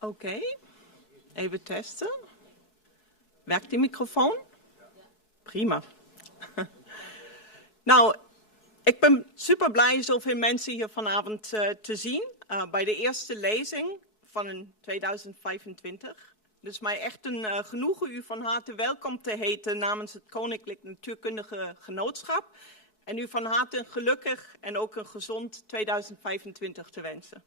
Oké, even testen. Werkt die microfoon? Prima. Nou, ik ben super blij zoveel mensen hier vanavond te zien bij de eerste lezing van 2025. Het is mij echt een genoegen u van harte welkom te heten namens het Koninklijk Natuurkundige Genootschap. En u van harte een gelukkig en ook een gezond 2025 te wensen.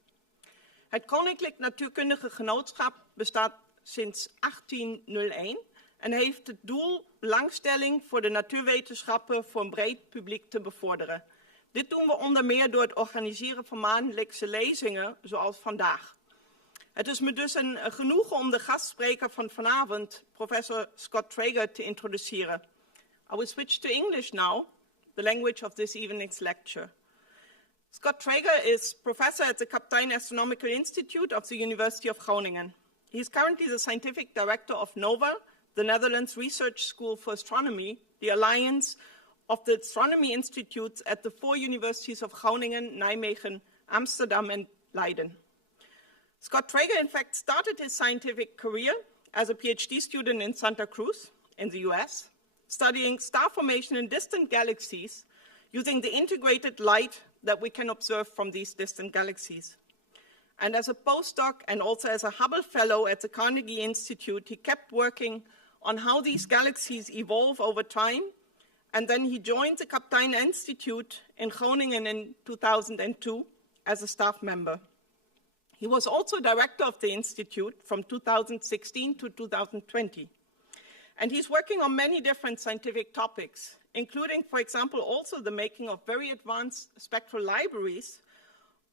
Het Koninklijk Natuurkundige Genootschap bestaat sinds 1801 en heeft het doel belangstelling voor de natuurwetenschappen voor een breed publiek te bevorderen. Dit doen we onder meer door het organiseren van maandelijkse lezingen zoals vandaag. Het is me dus een genoegen om de gastspreker van vanavond, professor Scott Trager, te introduceren. I will switch to English now, the language of this evening's lecture. Scott Trager is professor at the Kaptein Astronomical Institute of the University of Groningen. He is currently the scientific director of NOVA, the Netherlands Research School for Astronomy, the alliance of the astronomy institutes at the 4 universities of Groningen, Nijmegen, Amsterdam, and Leiden. Scott Trager, in fact, started his scientific career as a PhD student in Santa Cruz in the US, studying star formation in distant galaxies using the integrated light that we can observe from these distant galaxies. And as a postdoc and also as a Hubble Fellow at the Carnegie Institute, he kept working on how these galaxies evolve over time. And then he joined the Kaptein Institute in Groningen in 2002 as a staff member. He was also director of the Institute from 2016 to 2020. And he's working on many different scientific topics, including, for example, also the making of very advanced spectral libraries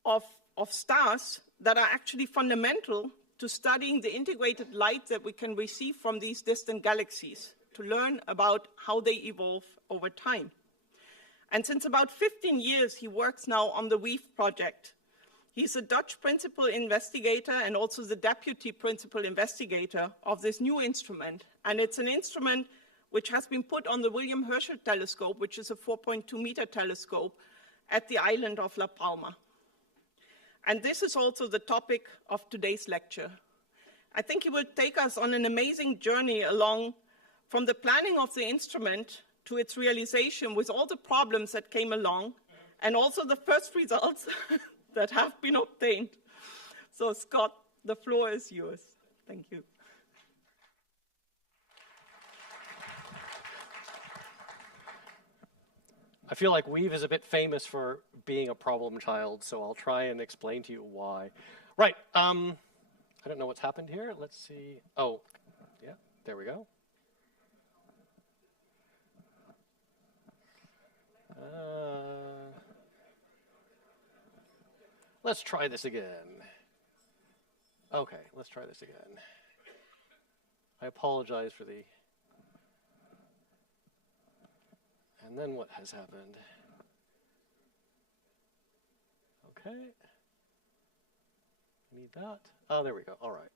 of stars that are actually fundamental to studying the integrated light that we can receive from these distant galaxies, to learn about how they evolve over time. And since about 15 years, he works now on the WEAF project. He's a Dutch principal investigator and also the deputy principal investigator of this new instrument. And it's an instrument which has been put on the William Herschel Telescope, which is a 4.2-meter telescope at the island of La Palma. And this is also the topic of today's lecture. I think he will take us on an amazing journey along from the planning of the instrument to its realization with all the problems that came along and also the first results that have been obtained. So Scott, the floor is yours. Thank you. I feel like Weave is a bit famous for being a problem child, so I'll try and explain to you why. Right, I don't know what's happened here. Let's see. Oh, yeah, there we go. Let's try this again. Okay, let's try this again. I apologize for the... And then what has happened? Okay. Need that. Oh, there we go. All right.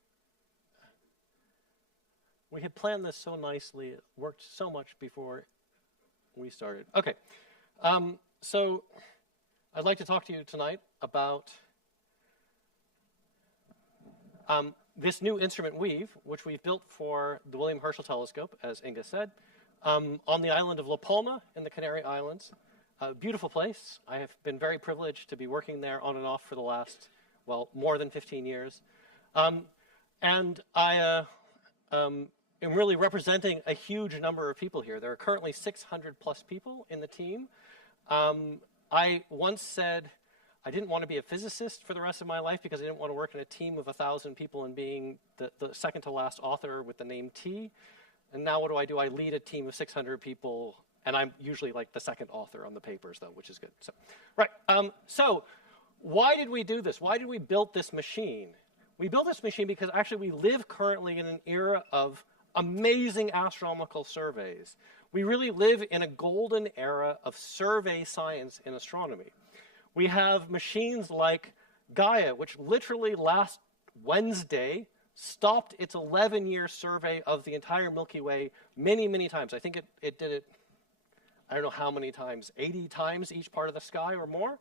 We had planned this so nicely. It worked so much before we started. Okay. So I'd like to talk to you tonight about this new instrument Weave, which we've built for the William Herschel Telescope, as Inga said, on the island of La Palma in the Canary Islands. A beautiful place. I have been very privileged to be working there on and off for the last, well, more than 15 years. And I am really representing a huge number of people here. There are currently 600 plus people in the team. I once said I didn't want to be a physicist for the rest of my life because I didn't want to work in a team of 1,000 people and being the second to last author with the name T. And now what do? I lead a team of 600 people, and I'm usually like the second author on the papers, though, which is good. So, right. So why did we do this? Why did we build this machine? We built this machine because actually we live currently in an era of amazing astronomical surveys. We really live in a golden era of survey science in astronomy. We have machines like Gaia, which literally last Wednesday stopped its 11-year survey of the entire Milky Way many, many times. I think it did it, I don't know how many times, 80 times each part of the sky or more.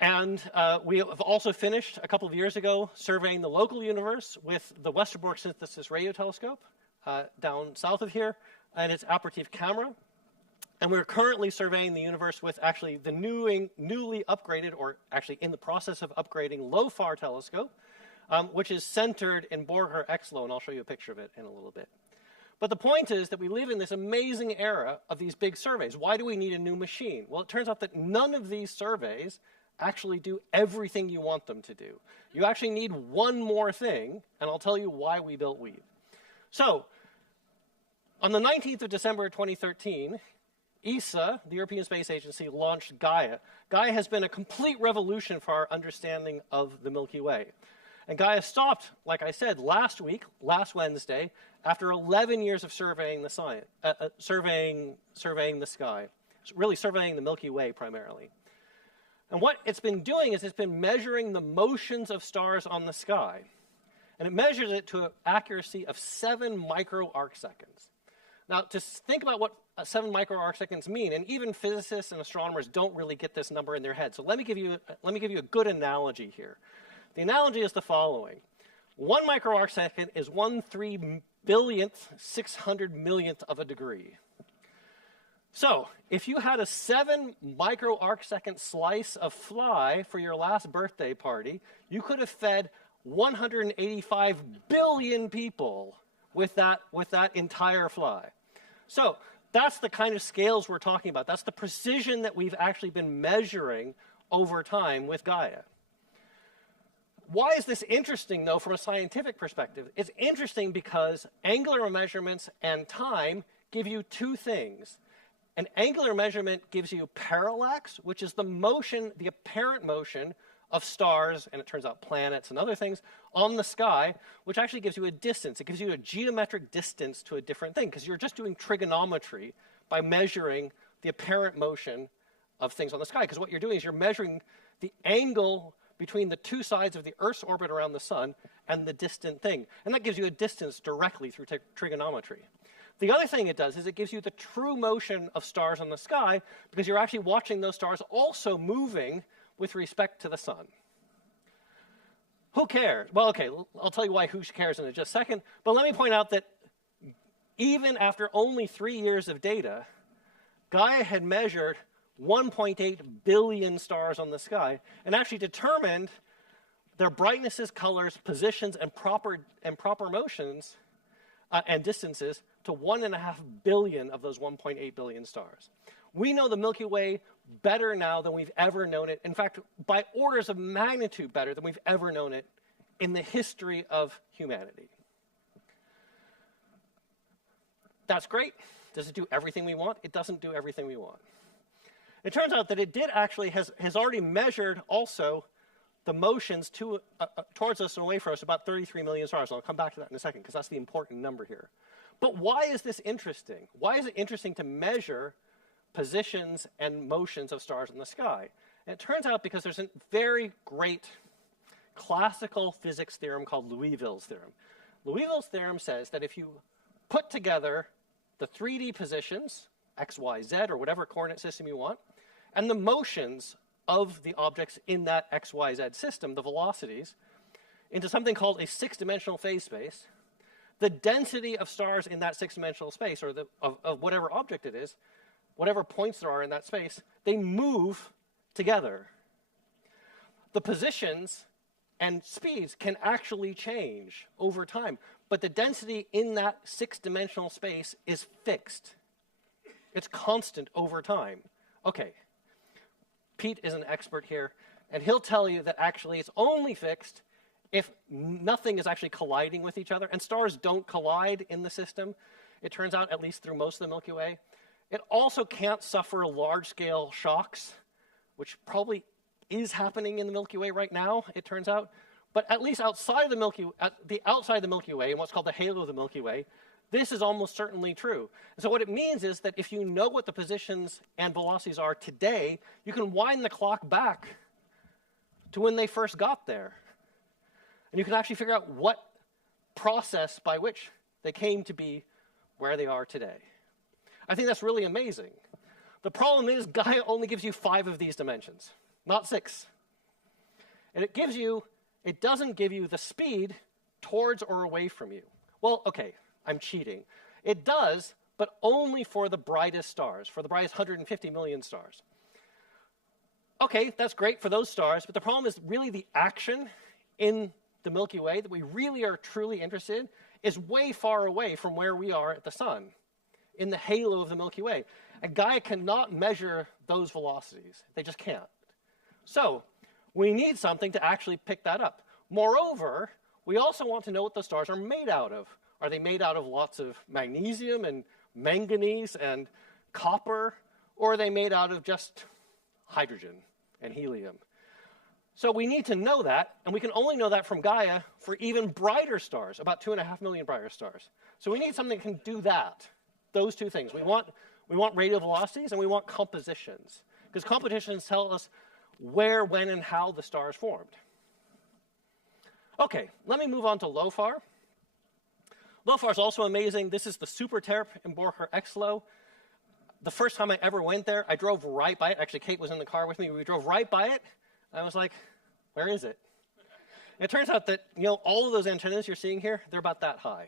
And we have also finished a couple of years ago surveying the local universe with the Westerbork Synthesis Radio Telescope down south of here and its Apertif camera. And we're currently surveying the universe with actually the newly upgraded, or actually in the process of upgrading, LOFAR telescope, which is centered in Borger Xlo, and I'll show you a picture of it in a little bit. But the point is that we live in this amazing era of these big surveys. Why do we need a new machine? Well, it turns out that none of these surveys actually do everything you want them to do. You actually need one more thing, and I'll tell you why we built Weave. So, on the 19th of December 2013, ESA, the European Space Agency, launched Gaia. Gaia has been a complete revolution for our understanding of the Milky Way. And Gaia stopped, like I said, last Wednesday, after 11 years of surveying the sky, really surveying the Milky Way primarily. And what it's been doing is it's been measuring the motions of stars on the sky. And it measures it to an accuracy of 7 micro-arcseconds. Now, to think about what 7 micro-arcseconds mean, and even physicists and astronomers don't really get this number in their head. So let me give you a good analogy here. The analogy is the following. 1 micro-arcsecond is 1/3,600,000,000th of a degree. So, if you had a 7 micro-arcsecond slice of fly for your last birthday party, you could have fed 185 billion people with that entire fly. So, that's the kind of scales we're talking about. That's the precision that we've actually been measuring over time with Gaia. Why is this interesting, though, from a scientific perspective? It's interesting because angular measurements and time give you two things. An angular measurement gives you parallax, which is the motion, the apparent motion of stars, and it turns out planets and other things, on the sky, which actually gives you a distance. It gives you a geometric distance to a different thing, because you're just doing trigonometry by measuring the apparent motion of things on the sky. Because what you're doing is you're measuring the angle between the two sides of the Earth's orbit around the sun and the distant thing. And that gives you a distance directly through trigonometry. The other thing it does is it gives you the true motion of stars on the sky, because you're actually watching those stars also moving with respect to the sun. Who cares? Well, okay, I'll tell you why who cares in just a second, but let me point out that even after only 3 years of data, Gaia had measured 1.8 billion stars on the sky and actually determined their brightnesses, colors, positions, and proper motions and distances to 1.5 billion of those 1.8 billion stars. We know the Milky Way better now than we've ever known it. In fact, by orders of magnitude better than we've ever known it in the history of humanity. That's great. Does it do everything we want? It doesn't do everything we want. It turns out that it did actually has already measured also the motions towards us and away from us about 33 million stars. And I'll come back to that in a second because that's the important number here. But why is this interesting? Why is it interesting to measure positions and motions of stars in the sky? And it turns out because there's a very great classical physics theorem called Liouville's theorem. Liouville's theorem says that if you put together the 3D positions, x, y, z, or whatever coordinate system you want, and the motions of the objects in that x, y, z system, the velocities, into something called a 6-dimensional phase space, the density of stars in that 6-dimensional space, or of whatever object it is, whatever points there are in that space, they move together. The positions and speeds can actually change over time, but the density in that 6-dimensional space is fixed. It's constant over time. Okay, Pete is an expert here, and he'll tell you that actually it's only fixed if nothing is actually colliding with each other, and stars don't collide in the system, it turns out, at least through most of the Milky Way. It also can't suffer large-scale shocks, which probably is happening in the Milky Way right now, it turns out. But at least outside of the Milky Way, in what's called the halo of the Milky Way, this is almost certainly true. And so what it means is that if you know what the positions and velocities are today, you can wind the clock back to when they first got there. And you can actually figure out what process by which they came to be where they are today. I think that's really amazing. The problem is Gaia only gives you 5 of these dimensions, not 6. And it doesn't give you the speed towards or away from you. Well, okay, I'm cheating. It does, but only for the brightest stars, for the brightest 150 million stars. Okay, that's great for those stars, but the problem is really the action in the Milky Way that we really are truly interested in is way far away from where we are at the sun, in the halo of the Milky Way. And Gaia cannot measure those velocities. They just can't. So we need something to actually pick that up. Moreover, we also want to know what the stars are made out of. Are they made out of lots of magnesium and manganese and copper, or are they made out of just hydrogen and helium? So we need to know that, and we can only know that from Gaia for even brighter stars, about 2.5 million brighter stars. So we need something that can do that, those two things. We want radial velocities, and we want compositions, because compositions tell us where, when, and how the stars formed. Okay, let me move on to LOFAR. LOFAR is also amazing. This is the super terp in Borger Exlo. The first time I ever went there, I drove right by it. Actually, Kate was in the car with me. We drove right by it. I was like, where is it? And it turns out that, all of those antennas you're seeing here, they're about that high.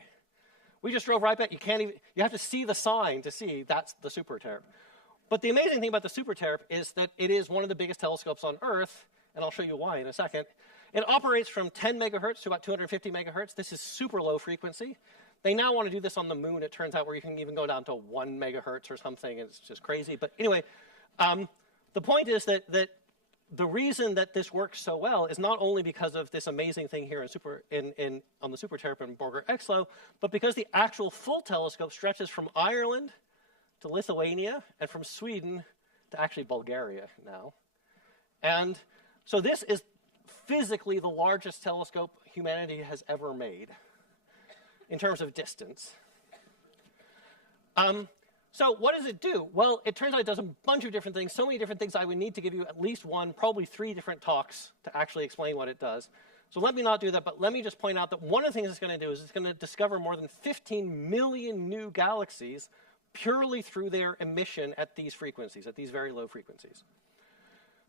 We just drove right by it. You have to see the sign to see that's the super terp. But the amazing thing about the super terp is that it is one of the biggest telescopes on Earth, and I'll show you why in a second. It operates from 10 megahertz to about 250 megahertz. This is super low frequency. They now want to do this on the moon, it turns out, where you can even go down to 1 megahertz or something. It's just crazy. But anyway, the point is that the reason that this works so well is not only because of this amazing thing here on the super terp in Borger Exlo, but because the actual full telescope stretches from Ireland to Lithuania and from Sweden to actually Bulgaria now. And so this is physically the largest telescope humanity has ever made in terms of distance. So what does it do? Well, it turns out it does a bunch of different things, so many different things I would need to give you at least one, probably 3 different talks to actually explain what it does. So let me not do that, but let me just point out that one of the things it's going to do is it's going to discover more than 15 million new galaxies purely through their emission at these frequencies, at these very low frequencies.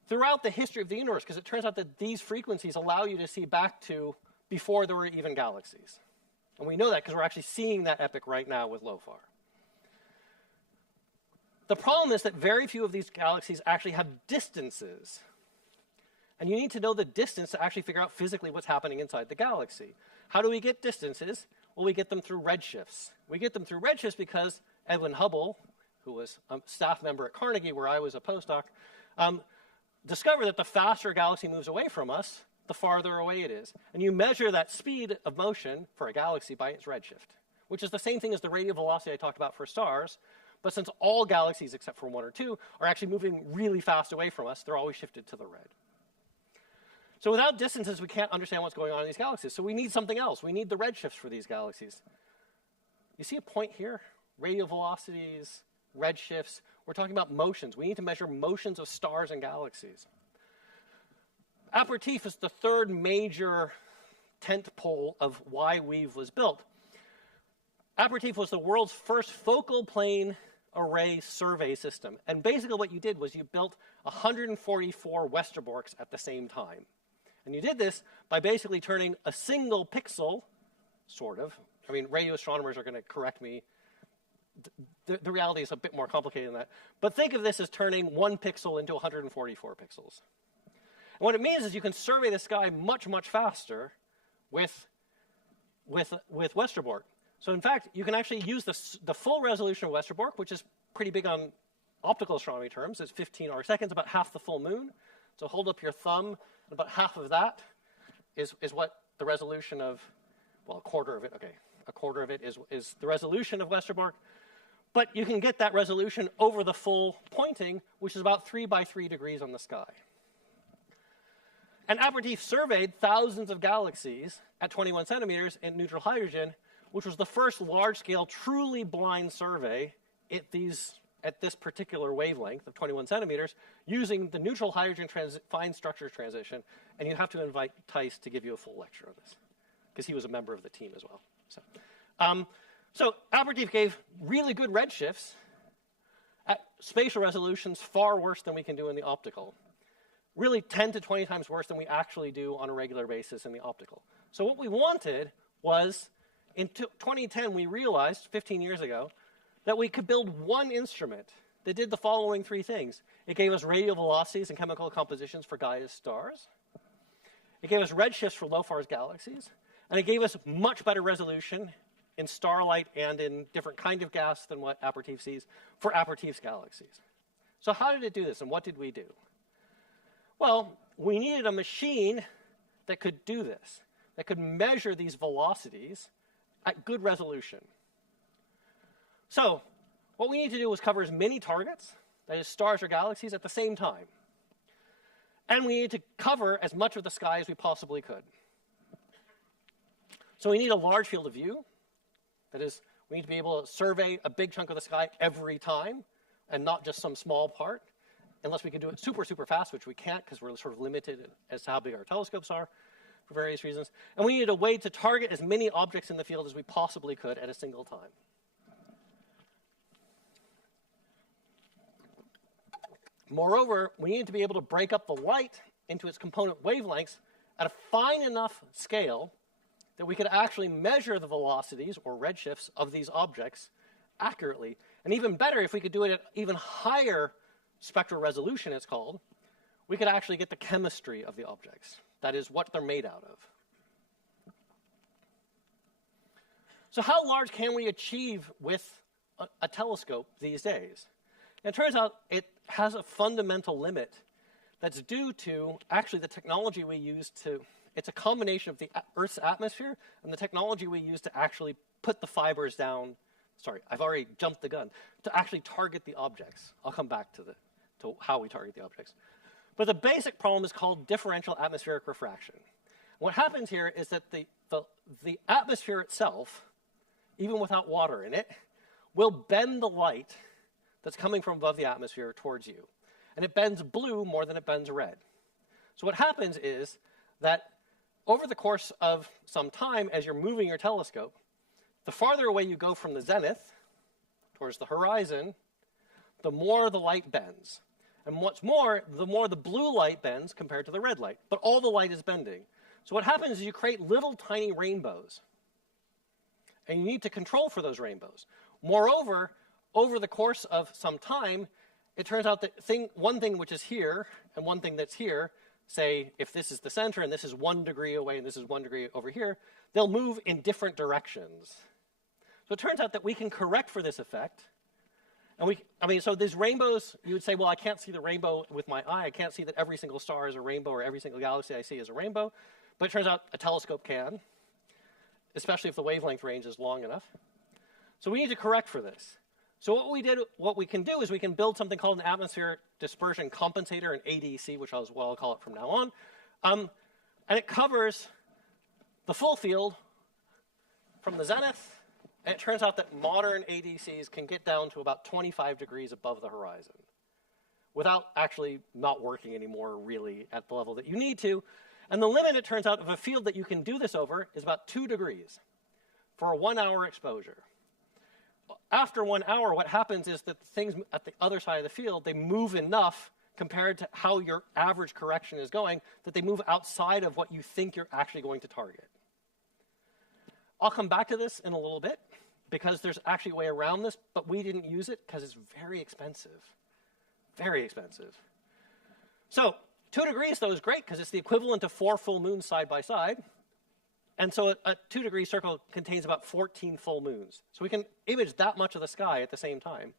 Throughout the history of the universe, because it turns out that these frequencies allow you to see back to before there were even galaxies. And we know that because we're actually seeing that epoch right now with LOFAR. The problem is that very few of these galaxies actually have distances. And you need to know the distance to actually figure out physically what's happening inside the galaxy. How do we get distances? Well, we get them through redshifts. We get them through redshifts because Edwin Hubble, who was a staff member at Carnegie, where I was a postdoc, discovered that the faster a galaxy moves away from us, the farther away it is. And you measure that speed of motion for a galaxy by its redshift, which is the same thing as the radial velocity I talked about for stars. But since all galaxies, except for 1 or 2, are actually moving really fast away from us, they're always shifted to the red. So without distances, we can't understand what's going on in these galaxies. So we need something else. We need the redshifts for these galaxies. You see a point here? Radial velocities, redshifts. We're talking about motions. We need to measure motions of stars and galaxies. Apertif is the third major tentpole of why WEAVE was built. Apertif was the world's first focal plane array survey system. And basically what you did was you built 144 Westerborks at the same time. And you did this by basically turning a single pixel, sort of. I mean, radio astronomers are going to correct me. The reality is a bit more complicated than that. But think of this as turning 1 pixel into 144 pixels. And what it means is you can survey the sky much, much faster with Westerbork. So in fact, you can actually use the full resolution of Westerbork, which is pretty big on optical astronomy terms. It's 15 arcseconds, about half the full moon. So hold up your thumb, and about half of that is what the resolution of, well, a quarter of it, okay. A quarter of it is the resolution of Westerbork. But you can get that resolution over the full pointing, which is about 3 by 3 degrees on the sky. And Apertif surveyed thousands of galaxies at 21 centimeters in neutral hydrogen, which was the first large-scale, truly blind survey at this particular wavelength of 21 centimeters using the neutral hydrogen fine structure transition. And you have to invite Thijs to give you a full lecture on this, because he was a member of the team as well. So Apertif gave really good redshifts at spatial resolutions far worse than we can do in the optical. really 10 to 20 times worse than we actually do on a regular basis in the optical. So what we wanted was, in 2010, we realized, 15 years ago, that we could build one instrument that did the following three things. It gave us radial velocities and chemical compositions for Gaia's stars. It gave us redshifts for LOFAR's galaxies. And it gave us much better resolution in starlight and in different kind of gas than what Apertif sees for Apertif's galaxies. So how did it do this, and what did we do? Well, we needed a machine that could do this, that could measure these velocities at good resolution. So what we need to do is cover as many targets, that is stars or galaxies, at the same time. And we need to cover as much of the sky as we possibly could. So we need a large field of view. That is, we need to be able to survey a big chunk of the sky every time and not just some small part, unless we can do it super, super fast, which we can't because we're sort of limited as to how big our telescopes are for various reasons. And we needed a way to target as many objects in the field as we possibly could at a single time. Moreover, we needed to be able to break up the light into its component wavelengths at a fine enough scale that we could actually measure the velocities or redshifts of these objects accurately. And even better, if we could do it at even higher spectral resolution, it's called, we could actually get the chemistry of the objects. That is, what they're made out of. So how large can we achieve with a telescope these days? And it turns out it has a fundamental limit that's due to actually the technology we use to, it's a combination of the Earth's atmosphere and the technology we use to actually put the fibers down. Sorry, I've already jumped the gun. To actually target the objects. I'll come back to how we target the objects. But the basic problem is called differential atmospheric refraction. What happens here is that the atmosphere itself, even without water in it, will bend the light that's coming from above the atmosphere towards you. And it bends blue more than it bends red. So what happens is that over the course of some time, as you're moving your telescope, the farther away you go from the zenith, towards the horizon, the more the light bends. And what's more, the more the blue light bends compared to the red light. But all the light is bending. So what happens is you create little tiny rainbows. And you need to control for those rainbows. Moreover, over the course of some time, it turns out that one thing which is here and one thing that's here, say if this is the center and this is 1 degree away and this is 1 degree over here, they'll move in different directions. So it turns out that we can correct for this effect. And so these rainbows, you would say, well, I can't see the rainbow with my eye. I can't see that every single star is a rainbow or every single galaxy I see is a rainbow. But it turns out a telescope can, especially if the wavelength range is long enough. So we need to correct for this. So what we can do is we can build something called an atmospheric dispersion compensator, an ADC, which I'll call it from now on. And it covers the full field from the zenith. And it turns out that modern ADCs can get down to about 25 degrees above the horizon without actually not working anymore really at the level that you need to. And the limit, it turns out, of a field that you can do this over is about 2 degrees for a 1-hour exposure. After 1 hour, what happens is that things at the other side of the field, they move enough compared to how your average correction is going that they move outside of what you think you're actually going to target. I'll come back to this in a little bit because there's actually a way around this, but we didn't use it because it's very expensive. Very expensive. So 2 degrees, though, is great because it's the equivalent of 4 full moons side by side. And so a 2-degree circle contains about 14 full moons. So we can image that much of the sky at the same time.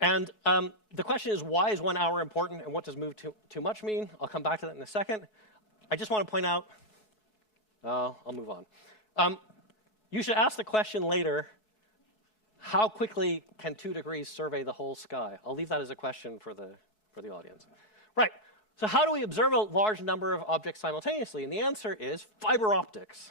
And the question is, why is 1 hour important and what does move too much mean? I'll come back to that in a second. I just want to point out, I'll move on. You should ask the question later, how quickly can 2 degrees survey the whole sky? I'll leave that as a question for the audience. Right. So how do we observe a large number of objects simultaneously? And the answer is fiber optics.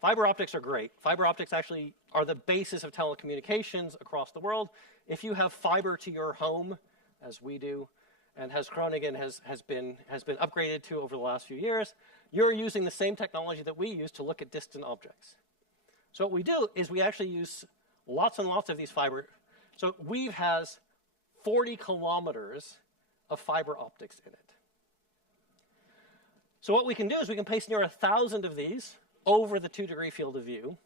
Fiber optics are great. Fiber optics actually are the basis of telecommunications across the world. If you have fiber to your home, as we do, and as Groningen has been upgraded to over the last few years, you're using the same technology that we use to look at distant objects. So what we do is we actually use lots and lots of these fiber. So Weave has 40 kilometers of fiber optics in it. So what we can do is we can place near 1,000 of these over the 2-degree field of view,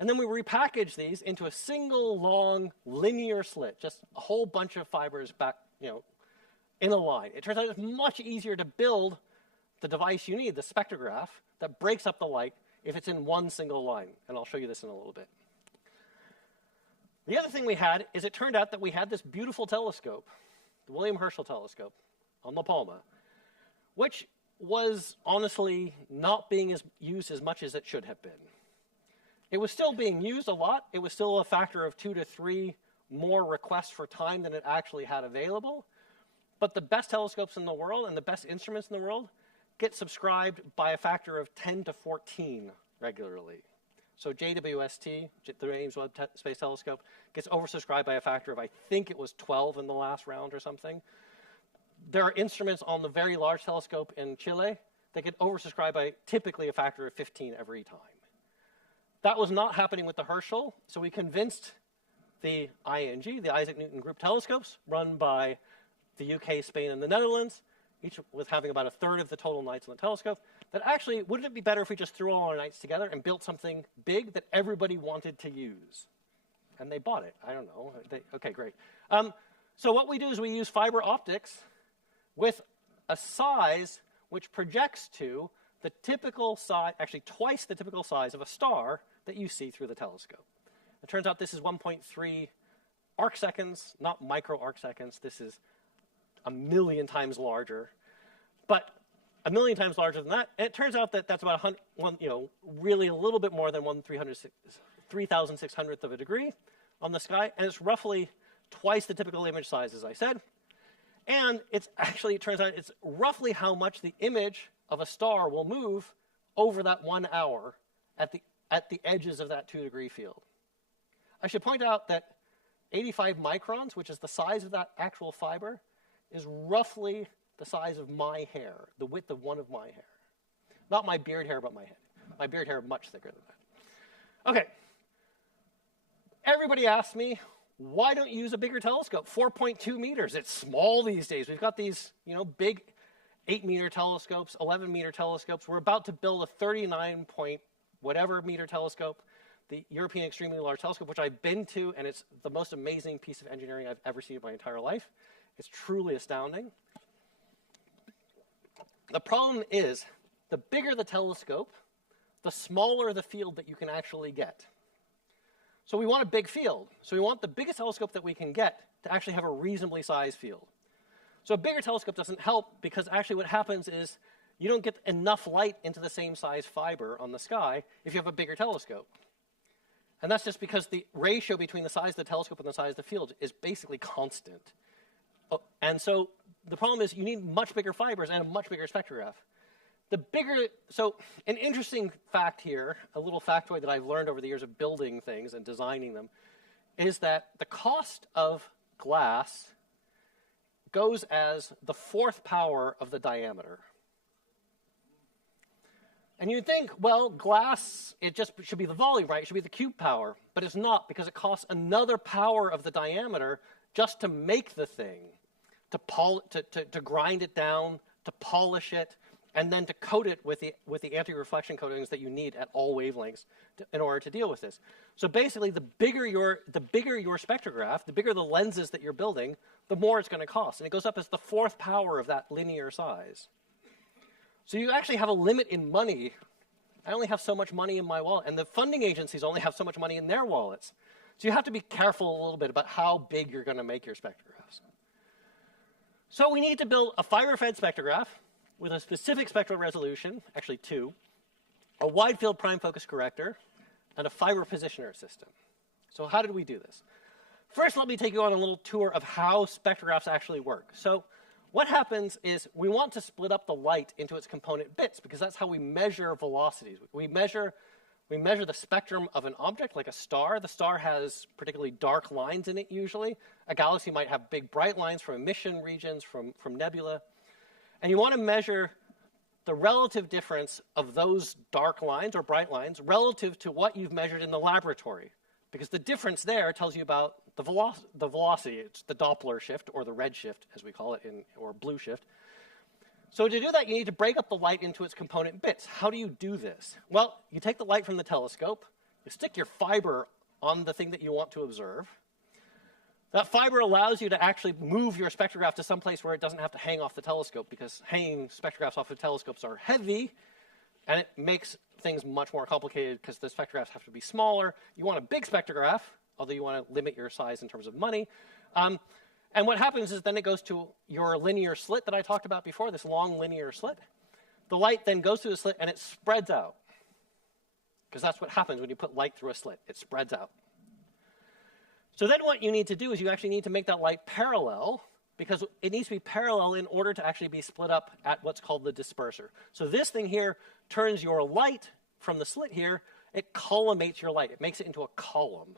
and then we repackage these into a single long linear slit, just a whole bunch of fibers back, in a line. It turns out it's much easier to build the device you need, the spectrograph, that breaks up the light if it's in one single line. And I'll show you this in a little bit. The other thing we had is it turned out that we had this beautiful telescope, the William Herschel Telescope on La Palma, which was honestly not being used as much as it should have been. It was still being used a lot. It was still a factor of 2 to 3 more requests for time than it actually had available. But the best telescopes in the world and the best instruments in the world get subscribed by a factor of 10 to 14 regularly. So JWST, the James Webb Space Telescope, gets oversubscribed by a factor of, I think it was 12 in the last round or something. There are instruments on the very large telescope in Chile that get oversubscribed by typically a factor of 15 every time. That was not happening with the Herschel, so we convinced the ING, the Isaac Newton Group telescopes, run by the UK, Spain, and the Netherlands, each with having about 1/3 of the total nights on the telescope, that actually, wouldn't it be better if we just threw all our nights together and built something big that everybody wanted to use? And they bought it. I don't know. Okay, great. So what we do is we use fiber optics with a size which projects to the typical size, actually twice the typical size of a star that you see through the telescope. It turns out this is 1.3 arc seconds, not micro arc seconds. This is 1,000,000 times larger, but 1,000,000 times larger than that. And it turns out that that's about really a little bit more than 3,600th of a degree on the sky, and it's roughly twice the typical image size, as I said. And it turns out it's roughly how much the image of a star will move over that 1 hour at the edges of that 2-degree field. I should point out that 85 microns, which is the size of that actual fiber, is roughly the size of my hair, the width of one of my hair. Not my beard hair, but my head. My beard hair much thicker than that. Okay. Everybody asks me, why don't you use a bigger telescope? 4.2 meters. It's small these days. We've got these, big 8-meter telescopes, 11-meter telescopes. We're about to build a 39-point-whatever-meter telescope, the European Extremely Large Telescope, which I've been to, and it's the most amazing piece of engineering I've ever seen in my entire life. It's truly astounding. The problem is, the bigger the telescope, the smaller the field that you can actually get. So we want a big field. So we want the biggest telescope that we can get to actually have a reasonably sized field. So a bigger telescope doesn't help because actually what happens is you don't get enough light into the same size fiber on the sky if you have a bigger telescope. And that's just because the ratio between the size of the telescope and the size of the field is basically constant. And so the problem is you need much bigger fibers and a much bigger spectrograph. So an interesting fact here, a little factoid that I've learned over the years of building things and designing them, is that the cost of glass goes as the 4th power of the diameter. And you'd think, well, glass, it just should be the volume, right? It should be the cube power. But it's not, because it costs another power of the diameter just to make the thing, to grind it down, to polish it, and then to coat it with the anti-reflection coatings that you need at all wavelengths in order to deal with this. So basically, the bigger your spectrograph, the bigger the lenses that you're building, the more it's going to cost. And it goes up as the 4th power of that linear size. So you actually have a limit in money. I only have so much money in my wallet, and the funding agencies only have so much money in their wallets. So you have to be careful a little bit about how big you're going to make your spectrographs. So we need to build a fiber-fed spectrograph with a specific spectral resolution, actually 2, a wide field prime focus corrector, and a fiber positioner system. So how did we do this? First, let me take you on a little tour of how spectrographs actually work. So what happens is we want to split up the light into its component bits because that's how we measure velocities. We measure the spectrum of an object, like a star. The star has particularly dark lines in it usually. A galaxy might have big bright lines from emission regions, from nebula. And you want to measure the relative difference of those dark lines or bright lines relative to what you've measured in the laboratory. Because the difference there tells you about the velocity. It's the Doppler shift, or the red shift, as we call it, or blue shift. So to do that, you need to break up the light into its component bits. How do you do this? Well, you take the light from the telescope, you stick your fiber on the thing that you want to observe. That fiber allows you to actually move your spectrograph to some place where it doesn't have to hang off the telescope, because hanging spectrographs off of telescopes are heavy, and it makes things much more complicated because the spectrographs have to be smaller. You want a big spectrograph, although you want to limit your size in terms of money. And what happens is then it goes to your linear slit that I talked about before, this long linear slit. The light then goes through the slit and it spreads out, because that's what happens when you put light through a slit. It spreads out. So then what you need to do is you actually need to make that light parallel, because it needs to be parallel in order to actually be split up at what's called the disperser. So this thing here turns your light from the slit here, it collimates your light. It makes it into a column.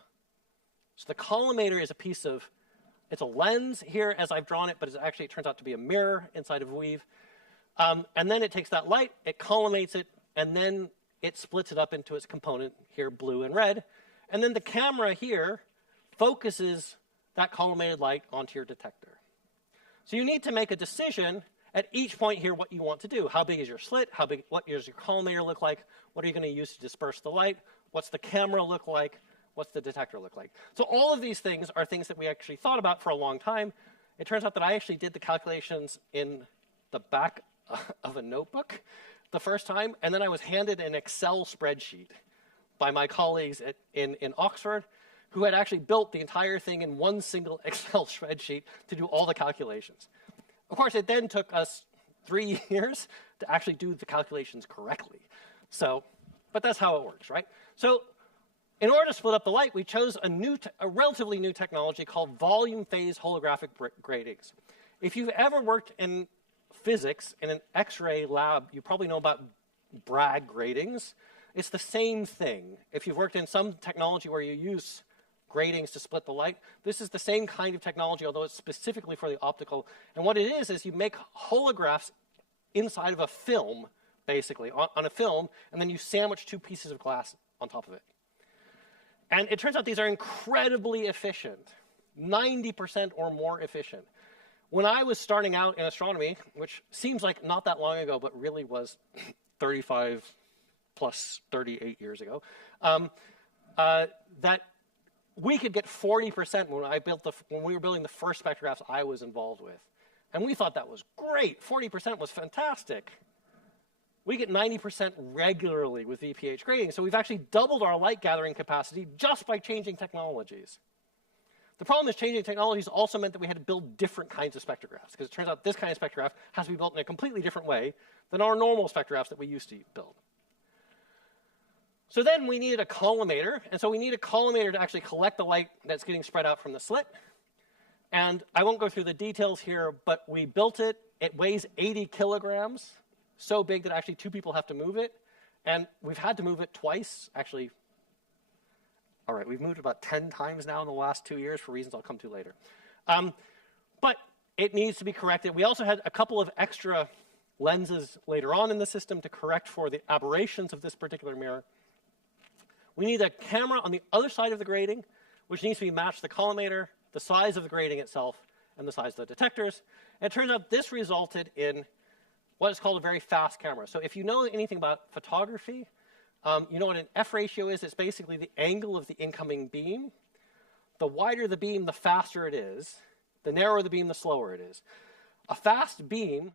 So the collimator is a piece of, it's a lens here as I've drawn it, but it turns out to be a mirror inside of weave. And then it takes that light, it collimates it, and then it splits it up into its component here, blue and red. And then the camera here focuses that collimated light onto your detector. So you need to make a decision at each point here what you want to do. How big is your slit? What does your collimator look like? What are you going to use to disperse the light? What's the camera look like? What's the detector look like? So all of these things are things that we actually thought about for a long time. It turns out that I actually did the calculations in the back of a notebook the first time, and then I was handed an Excel spreadsheet by my colleagues in Oxford, who had actually built the entire thing in one single Excel spreadsheet to do all the calculations. Of course, it then took us 3 years to actually do the calculations correctly. So, but that's how it works, right? So in order to split up the light, we chose a relatively new technology called volume phase holographic gratings. If you've ever worked in physics in an X-ray lab, you probably know about Bragg gratings. It's the same thing. If you've worked in some technology where you use gratings to split the light, this is the same kind of technology, although it's specifically for the optical. And what it is you make holographs inside of a film, basically, on a film, and then you sandwich two pieces of glass on top of it. And it turns out these are incredibly efficient, 90% or more efficient. When I was starting out in astronomy, which seems like not that long ago, but really was 35 plus 38 years ago, that we could get 40% when we were building the first spectrographs I was involved with. And we thought that was great. 40% was fantastic. We get 90% regularly with VPH grading, so we've actually doubled our light gathering capacity just by changing technologies. The problem is changing technologies also meant that we had to build different kinds of spectrographs, because it turns out this kind of spectrograph has to be built in a completely different way than our normal spectrographs that we used to build. So then we needed a collimator, and so we need a collimator to actually collect the light that's getting spread out from the slit. And I won't go through the details here, but we built it. It weighs 80 kilograms, so big that actually two people have to move it. And we've had to move it twice, actually. All right, we've moved it about 10 times now in the last 2 years for reasons I'll come to later. But it needs to be corrected. We also had a couple of extra lenses later on in the system to correct for the aberrations of this particular mirror. We need a camera on the other side of the grating, which needs to be matched to the collimator, the size of the grating itself, and the size of the detectors. And it turns out this resulted in what is called a very fast camera. So if you know anything about photography, you know what an F ratio is. It's basically the angle of the incoming beam. The wider the beam, the faster it is. The narrower the beam, the slower it is. A fast beam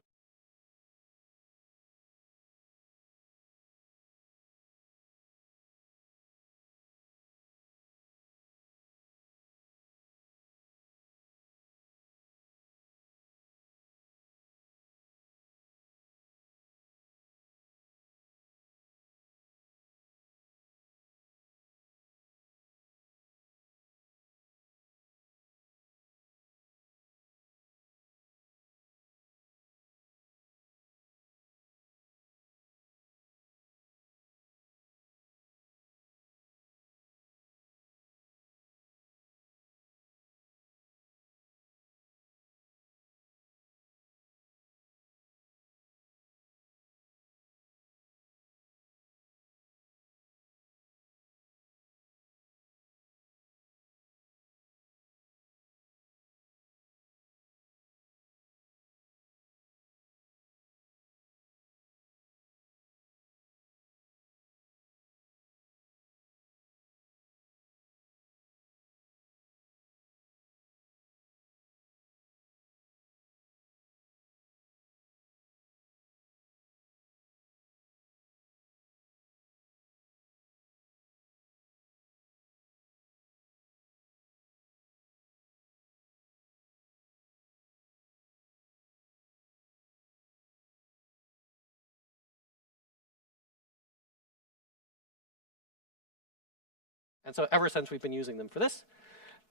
And so ever since we've been using them for this.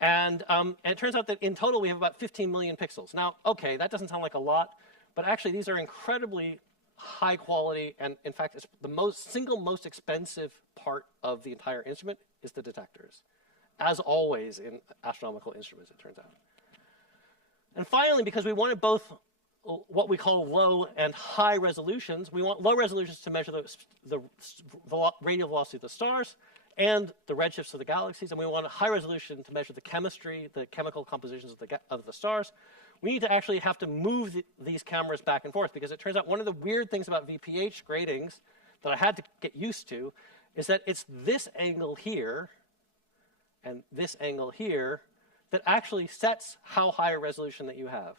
And it turns out that in total we have about 15 million pixels. Now, okay, that doesn't sound like a lot, but actually these are incredibly high quality, and in fact, it's the single most expensive part of the entire instrument is the detectors, as always in astronomical instruments, it turns out. And finally, because we wanted both what we call low and high resolutions, we want low resolutions to measure the radial velocity of the stars and the redshifts of the galaxies, and we want a high resolution to measure the chemistry, the chemical compositions of the stars. We need to actually have to move these cameras back and forth, because it turns out one of the weird things about VPH gratings that I had to get used to is that it's this angle here and this angle here that actually sets how high a resolution that you have.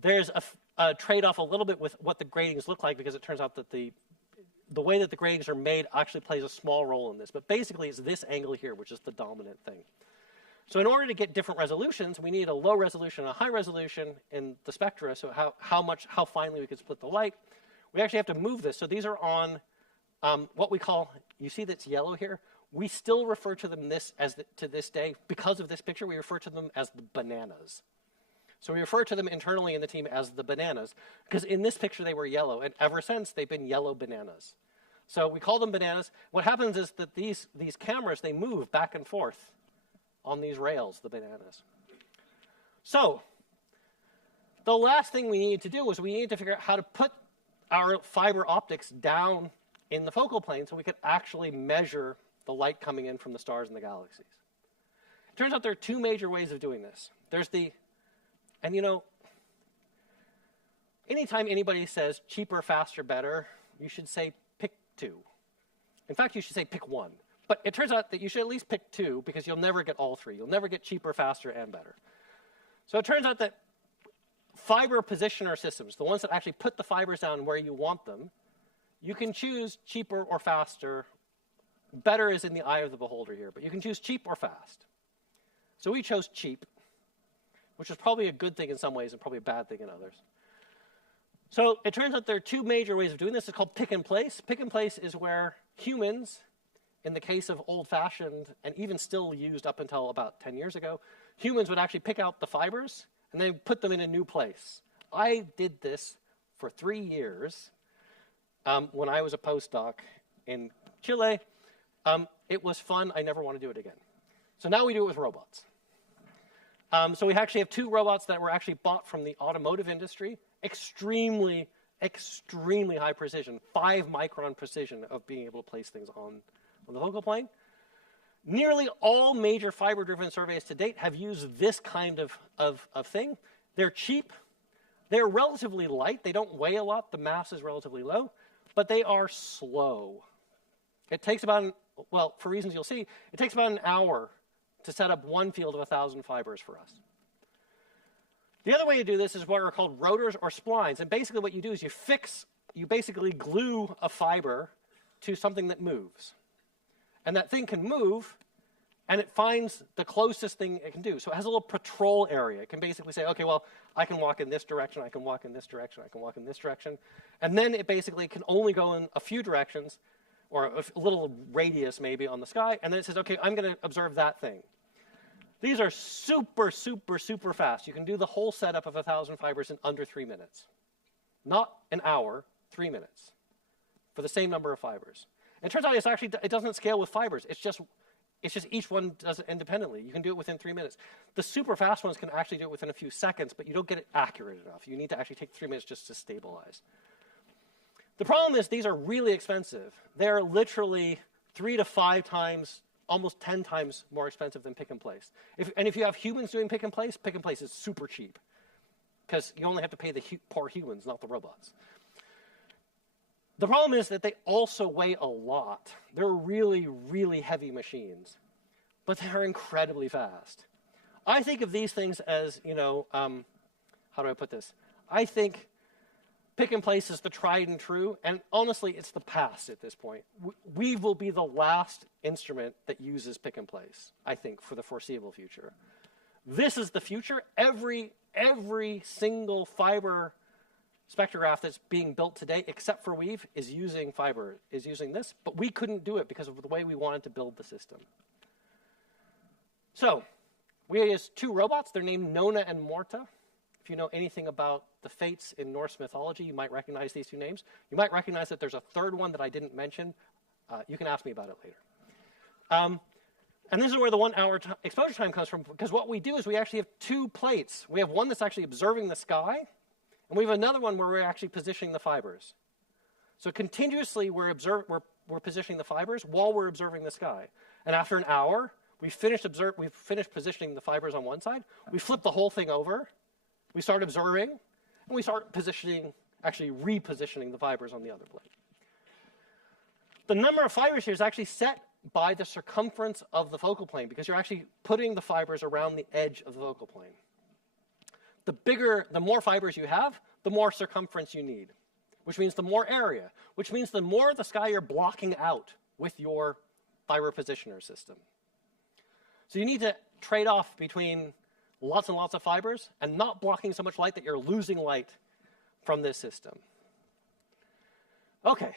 There's a trade-off a little bit with what the gratings look like, because it turns out that the way that the gratings are made actually plays a small role in this. But basically, it's this angle here, which is the dominant thing. So in order to get different resolutions, we need a low resolution and a high resolution in the spectra, so how finely we could split the light. We actually have to move this. So these are on what we call, you see that's yellow here? We still refer to them to this day, because of this picture, we refer to them as the bananas. So we refer to them internally in the team as the bananas, because in this picture they were yellow, and ever since they've been yellow bananas. So we call them bananas. What happens is that these cameras, they move back and forth on these rails, the bananas. So the last thing we need to do is we need to figure out how to put our fiber optics down in the focal plane so we could actually measure the light coming in from the stars and the galaxies. It turns out there are two major ways of doing this. There's and you know, anytime anybody says cheaper, faster, better, you should say pick two. In fact, you should say pick one. But it turns out that you should at least pick two, because you'll never get all three. You'll never get cheaper, faster, and better. So it turns out that fiber positioner systems, the ones that actually put the fibers down where you want them, you can choose cheaper or faster. Better is in the eye of the beholder here, but you can choose cheap or fast. So we chose cheap, which is probably a good thing in some ways and probably a bad thing in others. So it turns out there are two major ways of doing this. It's called pick and place. Pick and place is where humans, in the case of old-fashioned, and even still used up until about 10 years ago, humans would actually pick out the fibers and then put them in a new place. I did this for 3 years when I was a postdoc in Chile. It was fun. I never want to do it again. So now we do it with robots. So we actually have two robots that were actually bought from the automotive industry. Extremely, extremely high precision, 5-micron precision of being able to place things on the focal plane. Nearly all major fiber-driven surveys to date have used this kind of thing. They're cheap. They're relatively light. They don't weigh a lot. The mass is relatively low. But they are slow. It takes about, well, for reasons you'll see, it takes about an hour to set up one field of 1,000 fibers for us. The other way to do this is what are called rotors or splines. And basically what you do is you basically glue a fiber to something that moves. And that thing can move, and it finds the closest thing it can do. So it has a little patrol area. It can basically say, okay, well, I can walk in this direction, I can walk in this direction, I can walk in this direction. And then it basically can only go in a few directions, or a little radius maybe on the sky, and then it says, okay, I'm going to observe that thing. These are super, super, super fast. You can do the whole setup of 1,000 fibers in under 3 minutes. Not an hour, 3 minutes, for the same number of fibers. And it turns out it doesn't scale with fibers. It's just each one does it independently. You can do it within 3 minutes. The super fast ones can actually do it within a few seconds, but you don't get it accurate enough. You need to actually take 3 minutes just to stabilize. The problem is these are really expensive. They're literally 3 to 5 times, almost 10 times more expensive than pick and place. If you have humans doing pick and place is super cheap, because you only have to pay the poor humans, not the robots. The problem is that they also weigh a lot. They're really, really heavy machines, but they're incredibly fast. I think of these things as, how do I put this? I think pick and place is the tried and true, and honestly, it's the past at this point. We will be the last instrument that uses pick and place, I think, for the foreseeable future. This is the future. Every single fiber spectrograph that's being built today, except for Weave, is using fiber, is using this, but we couldn't do it because of the way we wanted to build the system. So we use two robots. They're named Nona and Morta. If you know anything about the fates in Norse mythology, you might recognize these two names. You might recognize that there's a third one that I didn't mention. You can ask me about it later. And this is where the 1 hour exposure time comes from, because what we do is we actually have two plates. We have one that's actually observing the sky, and we have another one where we're actually positioning the fibers. So continuously we're positioning the fibers while we're observing the sky. And after an hour, we've finished positioning the fibers on one side. We flip the whole thing over. We start observing, and we start actually repositioning the fibers on the other plate. The number of fibers here is actually set by the circumference of the focal plane, because you're actually putting the fibers around the edge of the focal plane. The more fibers you have, the more circumference you need, which means the more area, which means the more of the sky you're blocking out with your fiber positioner system. So you need to trade off between lots and lots of fibers and not blocking so much light that you're losing light from this system. Okay.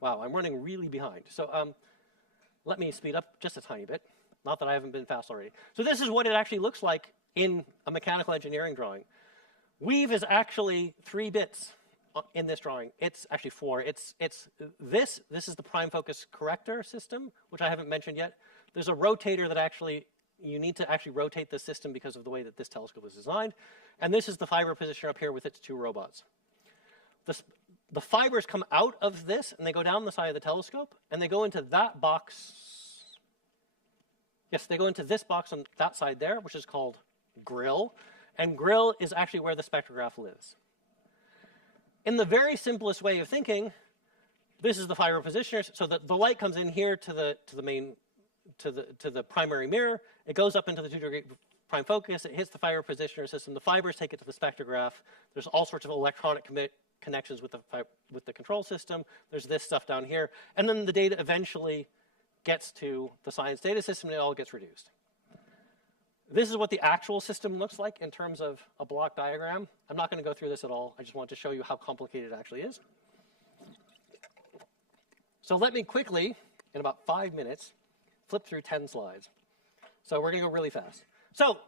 Wow, I'm running really behind. So let me speed up just a tiny bit. Not that I haven't been fast already. So this is what it actually looks like in a mechanical engineering drawing. Weave is actually 3 bits in this drawing. It's actually 4. This is the prime focus corrector system, which I haven't mentioned yet. There's a rotator that actually, you need to actually rotate the system because of the way that this telescope is designed. And this is the fiber positioner up here with its 2 robots. The fibers come out of this, and they go down the side of the telescope, and they go into that box. Yes, they go into this box on that side there, which is called grill. And grill is actually where the spectrograph lives. In the very simplest way of thinking, this is the fiber positioner. So the light comes in here to the primary mirror. It goes up into the 2-degree prime focus. It hits the fiber positioner system. The fibers take it to the spectrograph. There's all sorts of electronic connections with the control system. There's this stuff down here. And then the data eventually gets to the science data system, and it all gets reduced. This is what the actual system looks like in terms of a block diagram. I'm not going to go through this at all. I just want to show you how complicated it actually is. So let me quickly, in about 5 minutes, flip through 10 slides. So we're going to go really fast. So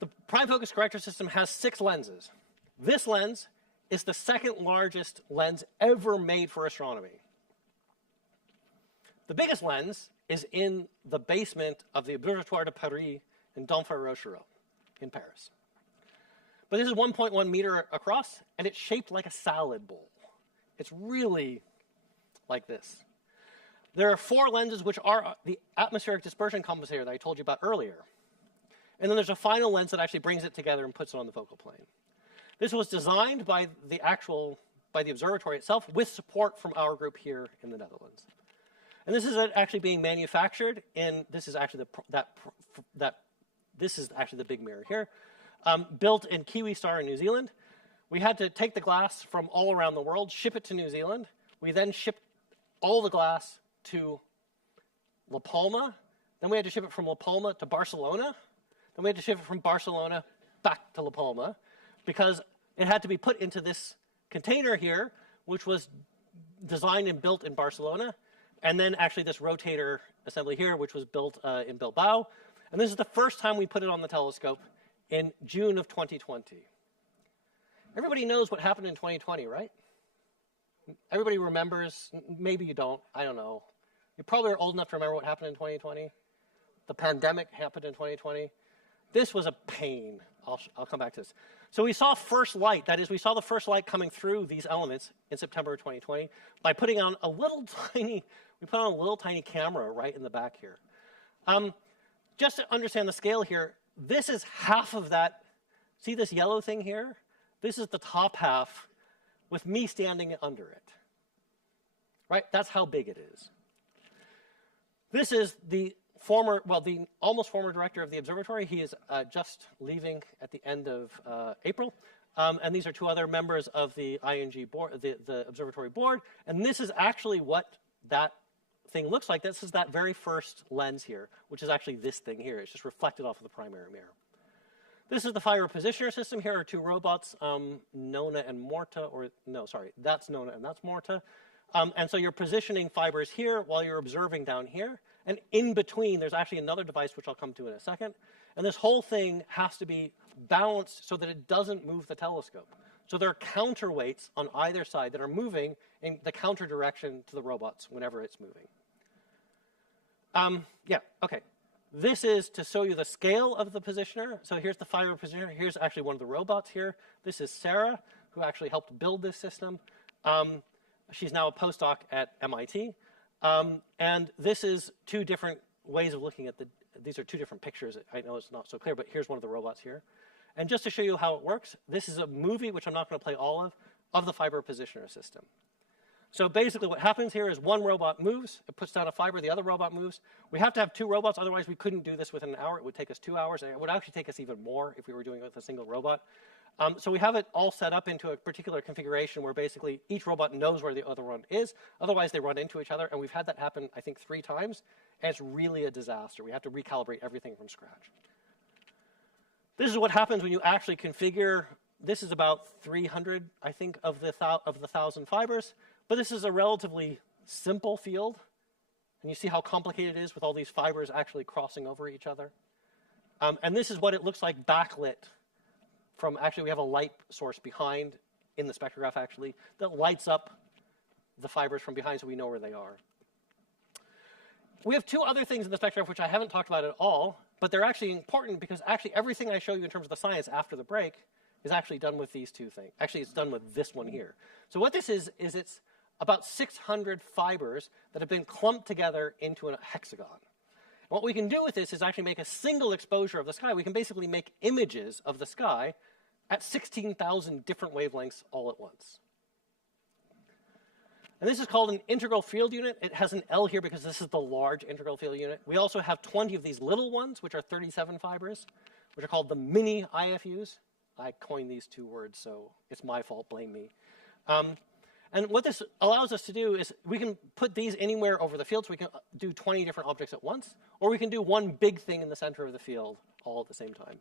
the prime focus corrector system has 6 lenses. This lens is the second largest lens ever made for astronomy. The biggest lens is in the basement of the Observatoire de Paris in Denfert-Rochereau in Paris. But this is 1.1 meter across, and it's shaped like a salad bowl. It's really like this. There are 4 lenses, which are the atmospheric dispersion compensator that I told you about earlier. And then there's a final lens that actually brings it together and puts it on the focal plane. This was designed by the observatory itself with support from our group here in the Netherlands. And this is actually being manufactured in, this is actually the big mirror here, built in Kiwi Star in New Zealand. We had to take the glass from all around the world, ship it to New Zealand. We then shipped all the glass to La Palma. Then we had to ship it from La Palma to Barcelona. Then we had to ship it from Barcelona back to La Palma, because it had to be put into this container here, which was designed and built in Barcelona, and then actually this rotator assembly here, which was built in Bilbao. And this is the first time we put it on the telescope in June of 2020. Everybody knows what happened in 2020, right? Everybody remembers. Maybe you don't. I don't know. You probably are old enough to remember what happened in 2020. The pandemic happened in 2020. This was a pain. I'll come back to this. So we saw first light. That is, we saw the first light coming through these elements in September of 2020 by putting on a little tiny camera right in the back here. Just to understand the scale here, this is half of that. See this yellow thing here? This is the top half with me standing under it. Right? That's how big it is. This is the almost former director of the observatory. He is just leaving at the end of April. And these are 2 other members of the ING board, the observatory board. And this is actually what that thing looks like. This is that very first lens here, which is actually this thing here. It's just reflected off of the primary mirror. This is the fiber positioner system. Here are 2 robots, Nona and Morta, that's Nona and that's Morta. And so you're positioning fibers here while you're observing down here. And in between, there's actually another device, which I'll come to in a second. And this whole thing has to be balanced so that it doesn't move the telescope. So there are counterweights on either side that are moving in the counter direction to the robots whenever it's moving. Yeah, okay. This is to show you the scale of the positioner. So here's the fiber positioner. Here's actually one of the robots here. This is Sarah, who actually helped build this system. She's now a postdoc at MIT. And this is two different ways of looking at these are two different pictures. I know it's not so clear, but here's one of the robots here. And just to show you how it works, this is a movie, which I'm not going to play all of the fiber positioner system. So basically what happens here is one robot moves, it puts down a fiber, the other robot moves. We have to have two robots, otherwise we couldn't do this within an hour. It would take us 2 hours, and it would actually take us even more if we were doing it with a single robot. So we have it all set up into a particular configuration where basically each robot knows where the other one is. Otherwise, they run into each other, and we've had that happen, I think, 3 times, and it's really a disaster. We have to recalibrate everything from scratch. This is what happens when you actually configure. This is about 300, I think, of the 1,000 fibers. But this is a relatively simple field. And you see how complicated it is with all these fibers actually crossing over each other. And this is what it looks like backlit from, actually, we have a light source behind in the spectrograph, actually, that lights up the fibers from behind so we know where they are. We have 2 other things in the spectrograph which I haven't talked about at all, but they're actually important because actually everything I show you in terms of the science after the break is actually done with these 2 things. Actually, it's done with this one here. So what this is it's about 600 fibers that have been clumped together into a hexagon. And what we can do with this is actually make a single exposure of the sky. We can basically make images of the sky at 16,000 different wavelengths all at once. And this is called an integral field unit. It has an L here because this is the large integral field unit. We also have 20 of these little ones, which are 37 fibers, which are called the mini IFUs. I coined these 2 words, so it's my fault, blame me. And what this allows us to do is we can put these anywhere over the field, so we can do 20 different objects at once, or we can do one big thing in the center of the field all at the same time.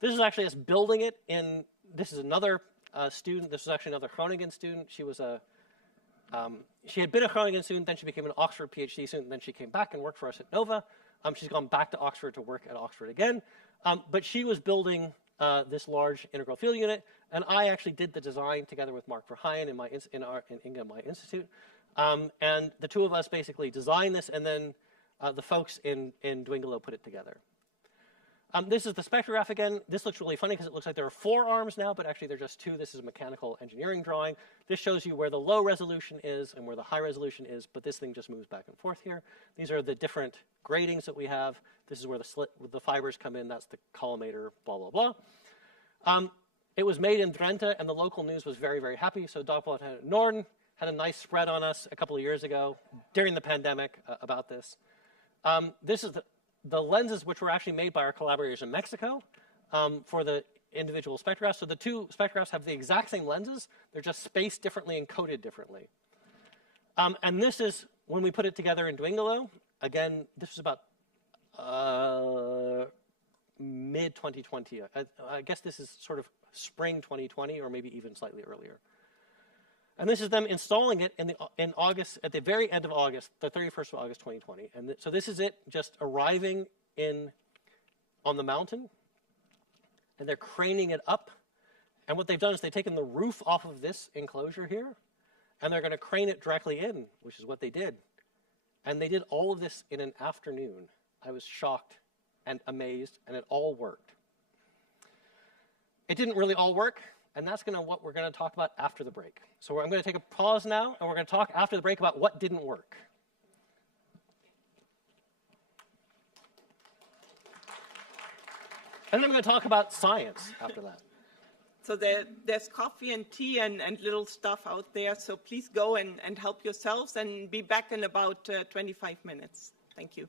This is actually us building it in, this is another student, this is actually another Groningen student. She was she had been a Groningen student, then she became an Oxford PhD student, and then she came back and worked for us at NOVA. She's gone back to Oxford to work at Oxford again, but she was building this large integral field unit, and I actually did the design together with Mark Verheyen in Inga, my institute, and the 2 of us basically designed this, and then the folks in Dwingelo put it together. This is the spectrograph again. This looks really funny because it looks like there are 4 arms now, but actually they're just 2. This is a mechanical engineering drawing. This shows you where the low resolution is and where the high resolution is, but this thing just moves back and forth here. These are the different gratings that we have. This is where the fibers come in. That's the collimator, blah, blah, blah. It was made in Drenthe, and the local news was very, very happy. So Dagblad Norden had a nice spread on us a couple of years ago during the pandemic about this. This is the lenses which were actually made by our collaborators in Mexico for the individual spectrographs. So the 2 spectrographs have the exact same lenses. They're just spaced differently and coded differently. And this is when we put it together in Dwingelo. Again, this was about mid-2020. I guess this is sort of spring 2020 or maybe even slightly earlier. And this is them installing it in August, at the very end of August, the 31st of August 2020. And so this is it just arriving on the mountain, and they're craning it up. And what they've done is they've taken the roof off of this enclosure here, and they're going to crane it directly in, which is what they did. And they did all of this in an afternoon. I was shocked and amazed, and it all worked. It didn't really all work, and that's what we're going to talk about after the break. So I'm going to take a pause now, and we're going to talk after the break about what didn't work. And then I'm going to talk about science after that. So there's coffee and tea and little stuff out there, so please go and help yourselves, and be back in about 25 minutes. Thank you.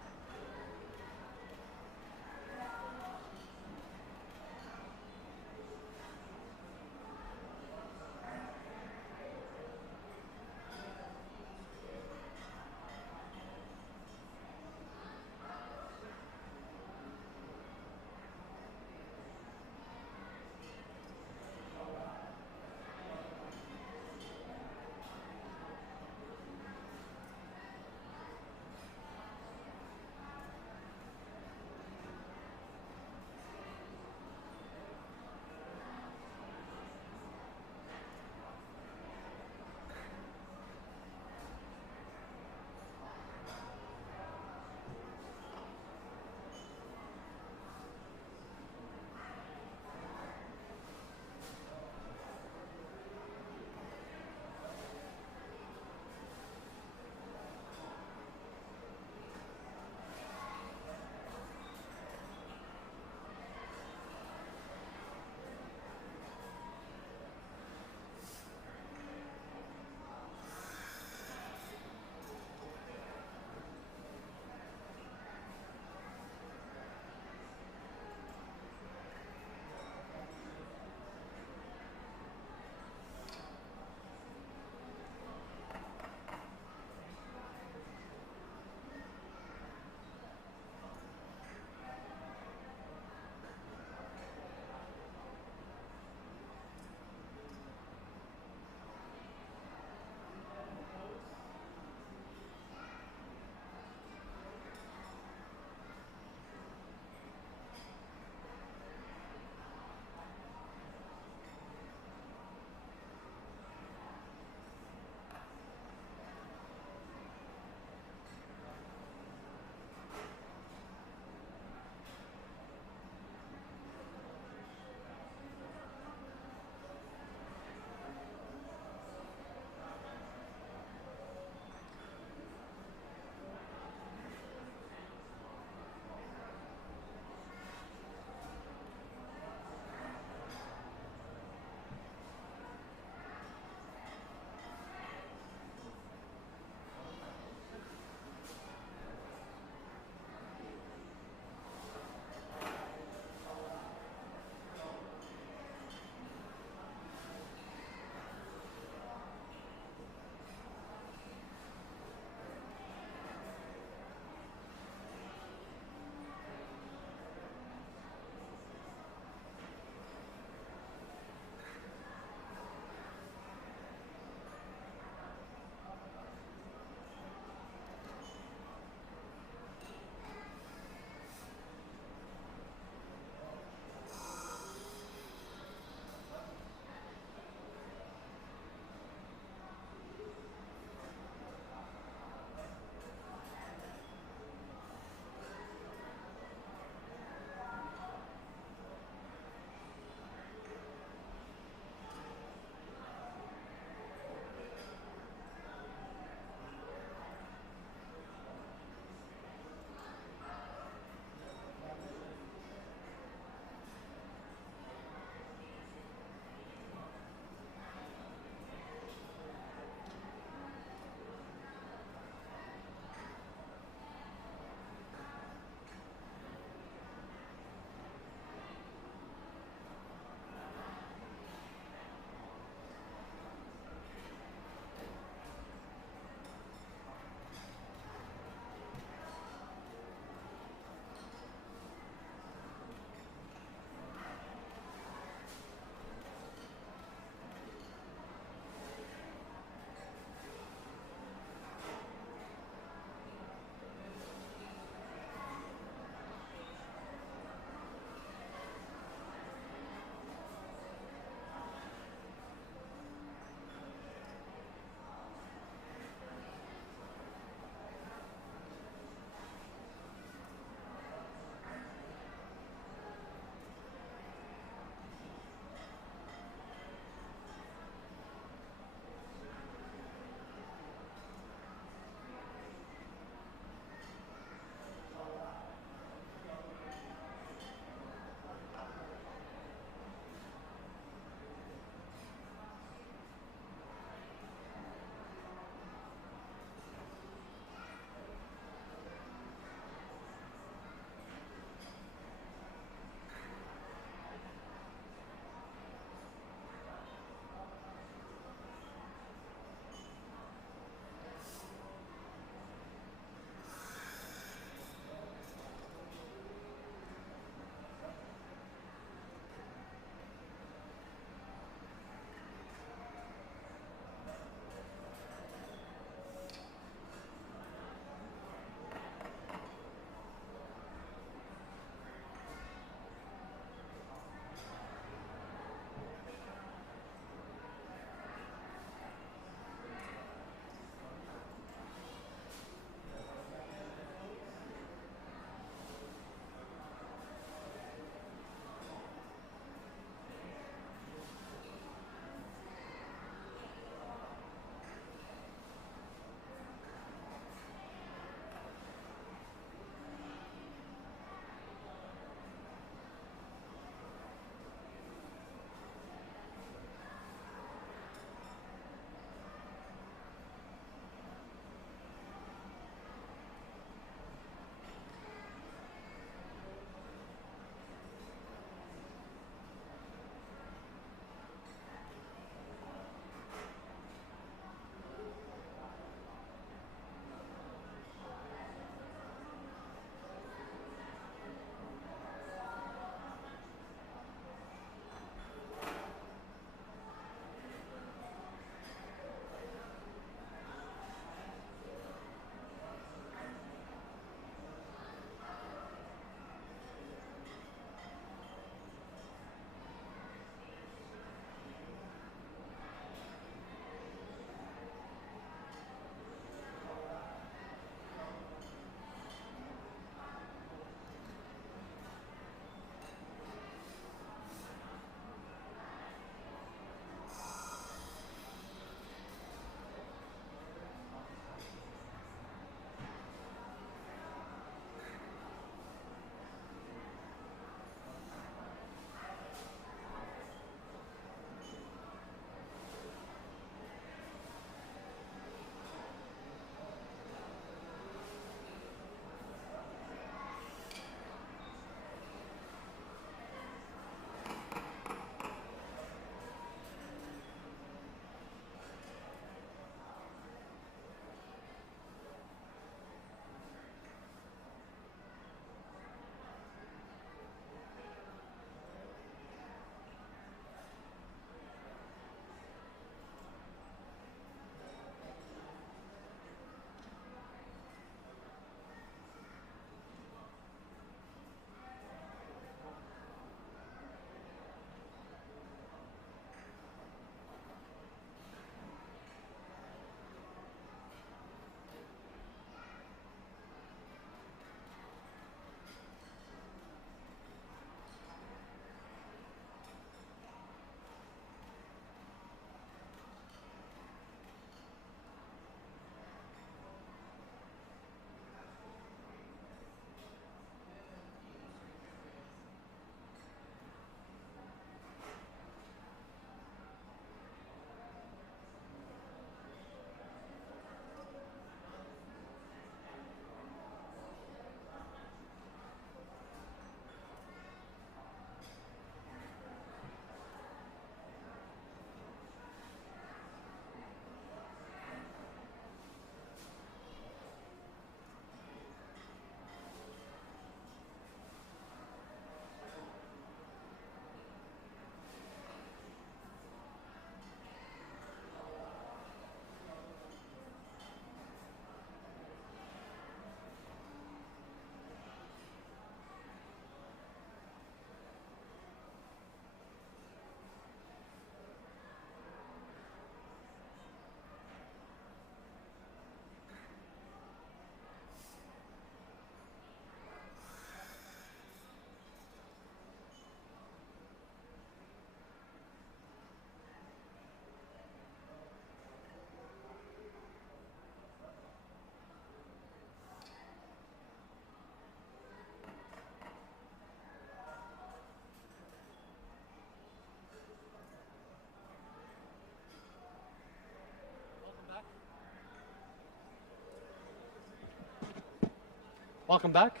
welcome back.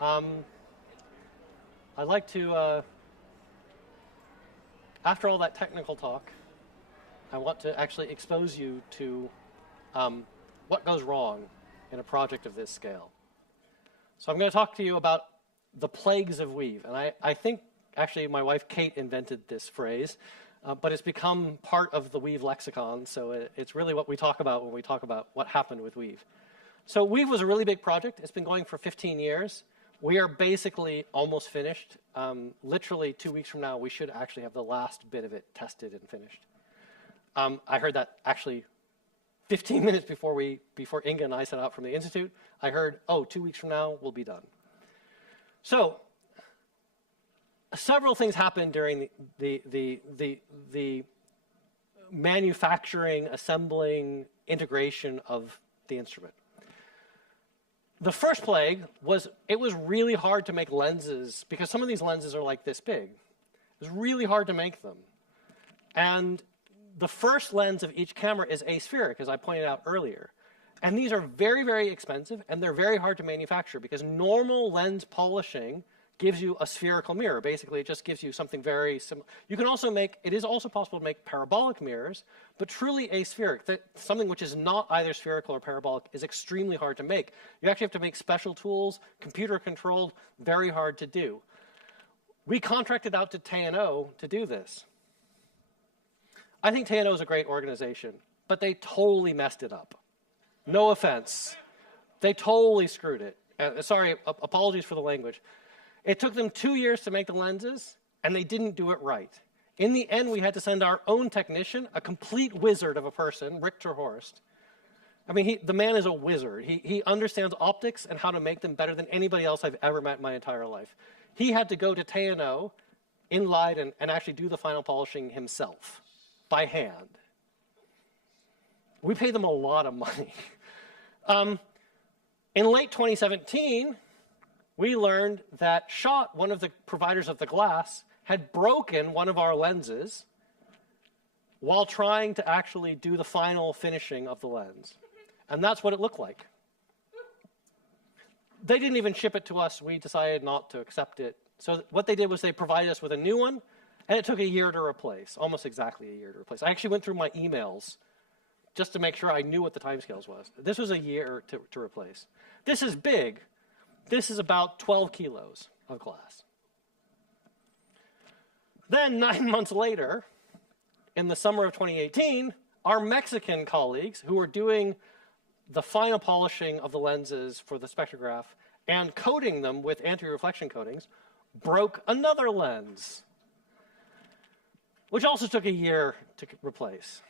I'd like to, after all that technical talk, I want to actually expose you to what goes wrong in a project of this scale. So I'm going to talk to you about the plagues of weave. And I think, actually, my wife Kate invented this phrase, but it's become part of the weave lexicon, so it's really what we talk about when we talk about what happened with weave. So weave was a really big project. It's been going for 15 years. We are basically almost finished. Literally 2 weeks from now, we should actually have the last bit of it tested and finished. I heard that actually 15 minutes before Inga and I set out from the Institute. I heard, oh, 2 weeks from now, we'll be done. So several things happened during the manufacturing, assembling, integration of the instrument. The first plague was, it was really hard to make lenses, because some of these lenses are like this big. It was really hard to make them. And the first lens of each camera is aspheric, as I pointed out earlier. And these are very, very expensive, and they're very hard to manufacture, because normal lens polishing gives you a spherical mirror. Basically, it just gives you something very similar. You can also make, it is also possible to make parabolic mirrors, but truly aspheric, something which is not either spherical or parabolic, is extremely hard to make. You actually have to make special tools, computer controlled, very hard to do. We contracted out to TNO to do this. I think TNO is a great organization, but they totally messed it up. No offense. They totally screwed it. Sorry, apologies for the language. It took them 2 years to make the lenses, and they didn't do it right. In the end, we had to send our own technician, a complete wizard of a person, Rick Terhorst. I mean, the man is a wizard. He understands optics and how to make them better than anybody else I've ever met in my entire life. He had to go to TNO in Leiden and actually do the final polishing himself, by hand. We paid them a lot of money. In late 2017, we learned that Schott, one of the providers of the glass, had broken one of our lenses while trying to actually do the final finishing of the lens. And that's what it looked like. They didn't even ship it to us. We decided not to accept it. So what they did was they provided us with a new one, and it took a year to replace, almost exactly a year to replace. I actually went through my emails just to make sure I knew what the timescales was. This was a year to replace. This is big. This is about 12 kilos of glass. Then 9 months later, in the summer of 2018, our Mexican colleagues who were doing the final polishing of the lenses for the spectrograph and coating them with anti-reflection coatings broke another lens, which also took a year to replace.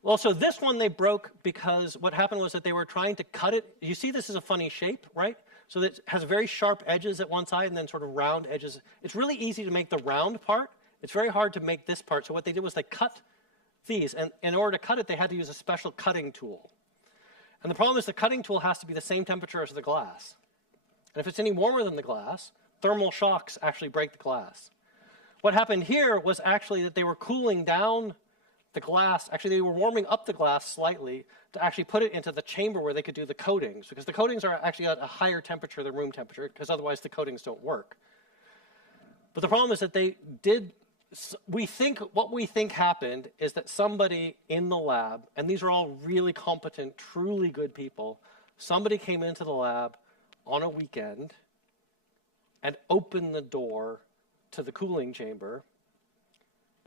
Well, so this one they broke because what happened was that they were trying to cut it. You see this is a funny shape, right? So that it has very sharp edges at one side and then sort of round edges. It's really easy to make the round part. It's very hard to make this part. So what they did was they cut these. And in order to cut it, they had to use a special cutting tool. And the problem is the cutting tool has to be the same temperature as the glass. And if it's any warmer than the glass, thermal shocks actually break the glass. What happened here was actually that they were cooling down the glass. Actually, they were warming up the glass slightly to actually put it into the chamber where they could do the coatings, because the coatings are actually at a higher temperature than room temperature, because otherwise the coatings don't work. But the problem is that they did, what we think happened is that somebody in the lab, and these are all really competent, truly good people, somebody came into the lab on a weekend and opened the door to the cooling chamber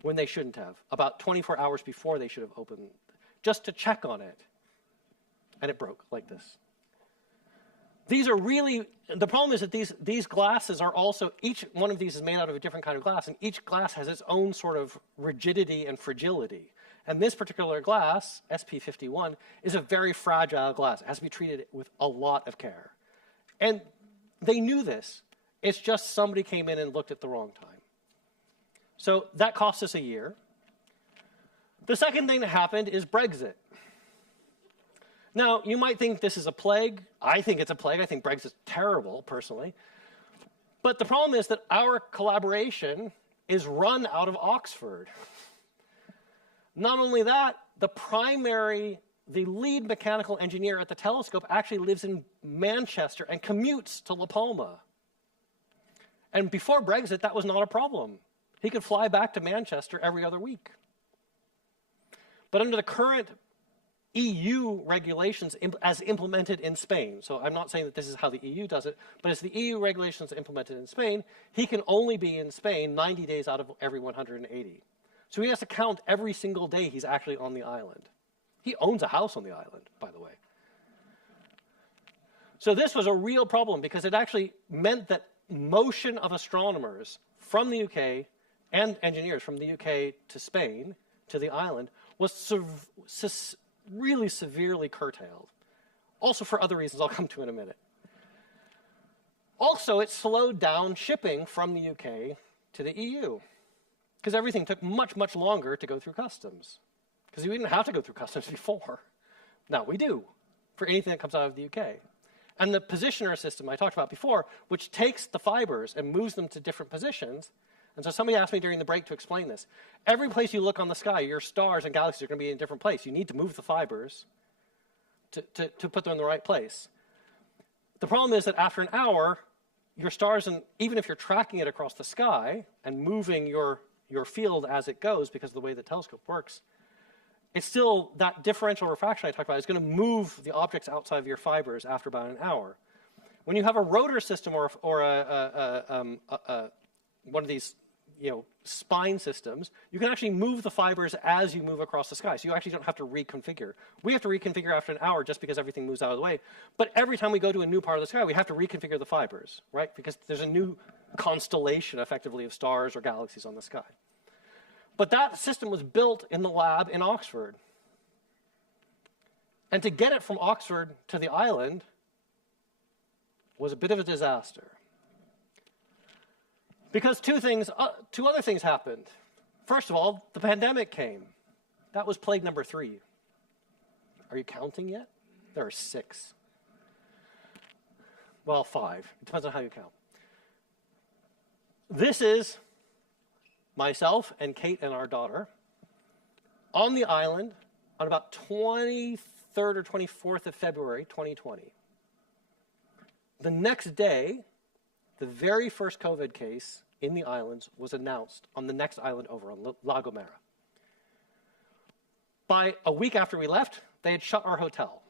when they shouldn't have, about 24 hours before they should have opened, just to check on it. And it broke like this. These are really, the problem is that these glasses are also, each one of these is made out of a different kind of glass, and each glass has its own sort of rigidity and fragility. And this particular glass, SP51, is a very fragile glass. It has to be treated with a lot of care. And they knew this. It's just somebody came in and looked at the wrong time. So that cost us a year. The second thing that happened is Brexit. Now, you might think this is a plague. I think it's a plague. I think Brexit's terrible, personally. But the problem is that our collaboration is run out of Oxford. Not only that, the lead mechanical engineer at the telescope actually lives in Manchester and commutes to La Palma. And before Brexit, that was not a problem. He could fly back to Manchester every other week. But under the current EU regulations as implemented in Spain, so I'm not saying that this is how the EU does it, but as the EU regulations implemented in Spain, he can only be in Spain 90 days out of every 180. So he has to count every single day he's actually on the island. He owns a house on the island, by the way. So this was a real problem because it actually meant that motion of astronomers from the UK and engineers from the UK to Spain, to the island, was really severely curtailed. Also for other reasons I'll come to in a minute. Also, it slowed down shipping from the UK to the EU because everything took much, much longer to go through customs because we didn't have to go through customs before. Now we do for anything that comes out of the UK. And the positioner system I talked about before, which takes the fibers and moves them to different positions. And so somebody asked me during the break to explain this. Every place you look on the sky, your stars and galaxies are going to be in a different place. You need to move the fibers to put them in the right place. The problem is that after an hour, your stars, and even if you're tracking it across the sky and moving your field as it goes because of the way the telescope works, it's still that differential refraction I talked about is going to move the objects outside of your fibers after about an hour. When you have a rotor system or one of these spine systems, you can actually move the fibers as you move across the sky. So you actually don't have to reconfigure. We have to reconfigure after an hour just because everything moves out of the way. But every time we go to a new part of the sky, we have to reconfigure the fibers, right? Because there's a new constellation, effectively, of stars or galaxies on the sky. But that system was built in the lab in Oxford. And to get it from Oxford to the island was a bit of a disaster. Because two other things happened. First of all, the pandemic came. That was plague number 3. Are you counting yet? There are 6. Well, 5. It depends on how you count. This is myself and Kate and our daughter on the island on about 23rd or 24th of February, 2020. The next day, the very first COVID case in the islands was announced on the next island over, on La Gomera. By a week after we left, they had shut our hotel.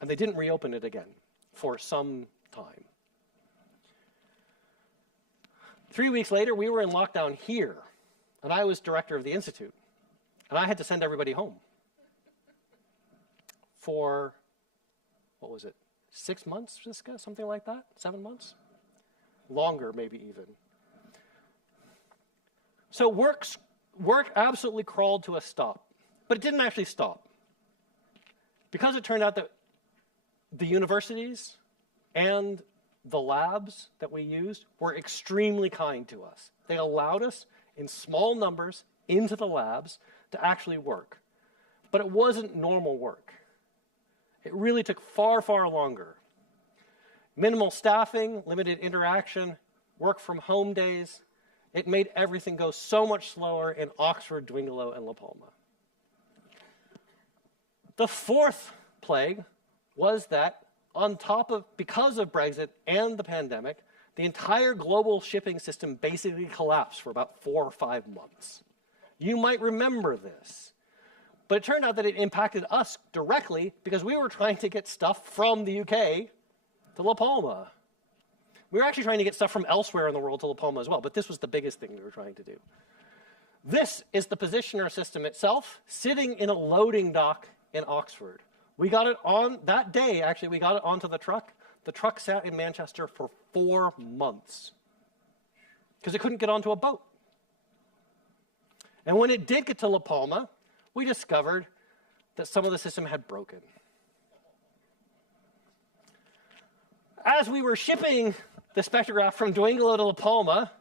And they didn't reopen it again for some time. 3 weeks later, we were in lockdown here, and I was director of the institute. And I had to send everybody home for, what was it? 6 months, Jessica? Something like that? 7 months? Longer, maybe even. So work absolutely crawled to a stop. But it didn't actually stop. Because it turned out that the universities and the labs that we used were extremely kind to us. They allowed us in small numbers into the labs to actually work. But it wasn't normal work. It really took far, far longer. Minimal staffing, limited interaction, work from home days. It made everything go so much slower in Oxford, Dwingelo, and La Palma. The fourth plague was that because of Brexit and the pandemic, the entire global shipping system basically collapsed for about 4 or 5 months. You might remember this. But it turned out that it impacted us directly because we were trying to get stuff from the UK to La Palma. We were actually trying to get stuff from elsewhere in the world to La Palma as well, but this was the biggest thing we were trying to do. This is the positioner system itself, sitting in a loading dock in Oxford. We got it on, that day actually, we got it onto the truck. The truck sat in Manchester for 4 months because it couldn't get onto a boat. And when it did get to La Palma, we discovered that some of the system had broken. As we were shipping the spectrograph from Dwingelo to La Palma,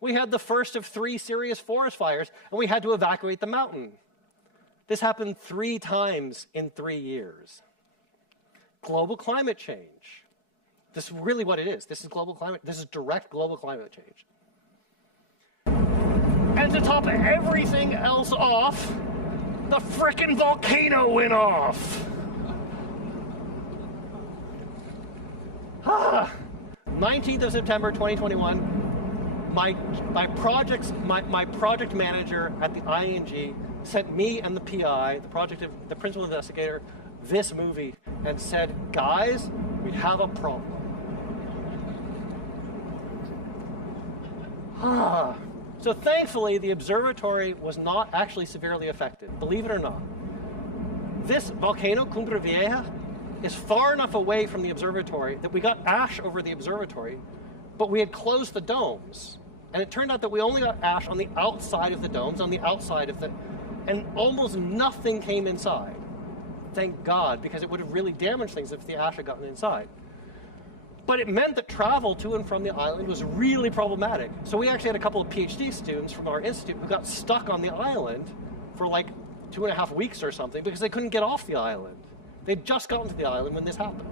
we had the first of 3 serious forest fires, and we had to evacuate the mountain. This happened 3 times in 3 years. Global climate change. This is really what it is. This is global climate. This is direct global climate change. 'And to top everything else off, 3 days later, the Milky Way, which is the largest galaxy in the universe, The frickin' volcano went off! 19th of September 2021, my project manager at the ING sent me and the PI, the principal investigator, this movie and said, guys, we have a problem. So thankfully, the observatory was not actually severely affected, believe it or not. This volcano, Cumbre Vieja, is far enough away from the observatory that we got ash over the observatory, but we had closed the domes. And it turned out that we only got ash on the outside of the domes, and almost nothing came inside. Thank God, because it would have really damaged things if the ash had gotten inside. But it meant that travel to and from the island was really problematic. So we actually had a couple of PhD students from our institute who got stuck on the island for like 2.5 weeks or something because they couldn't get off the island. They'd just gotten to the island when this happened.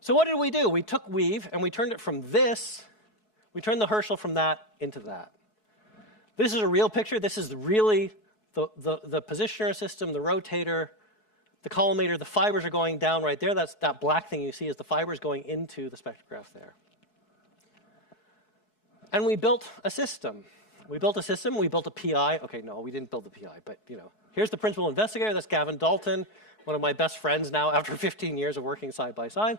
So what did we do? We took WEAVE and we turned it from this, we turned the Herschel from that into that. This is a real picture. This is really the positioner system, the rotator, the collimator. The fibers are going down right there. That's that black thing you see is the fibers going into the spectrograph there. And we built a system. We built a PI. Okay, no, we didn't build the PI, but you know, here's the principal investigator. That's Gavin Dalton, one of my best friends now after 15 years of working side by side.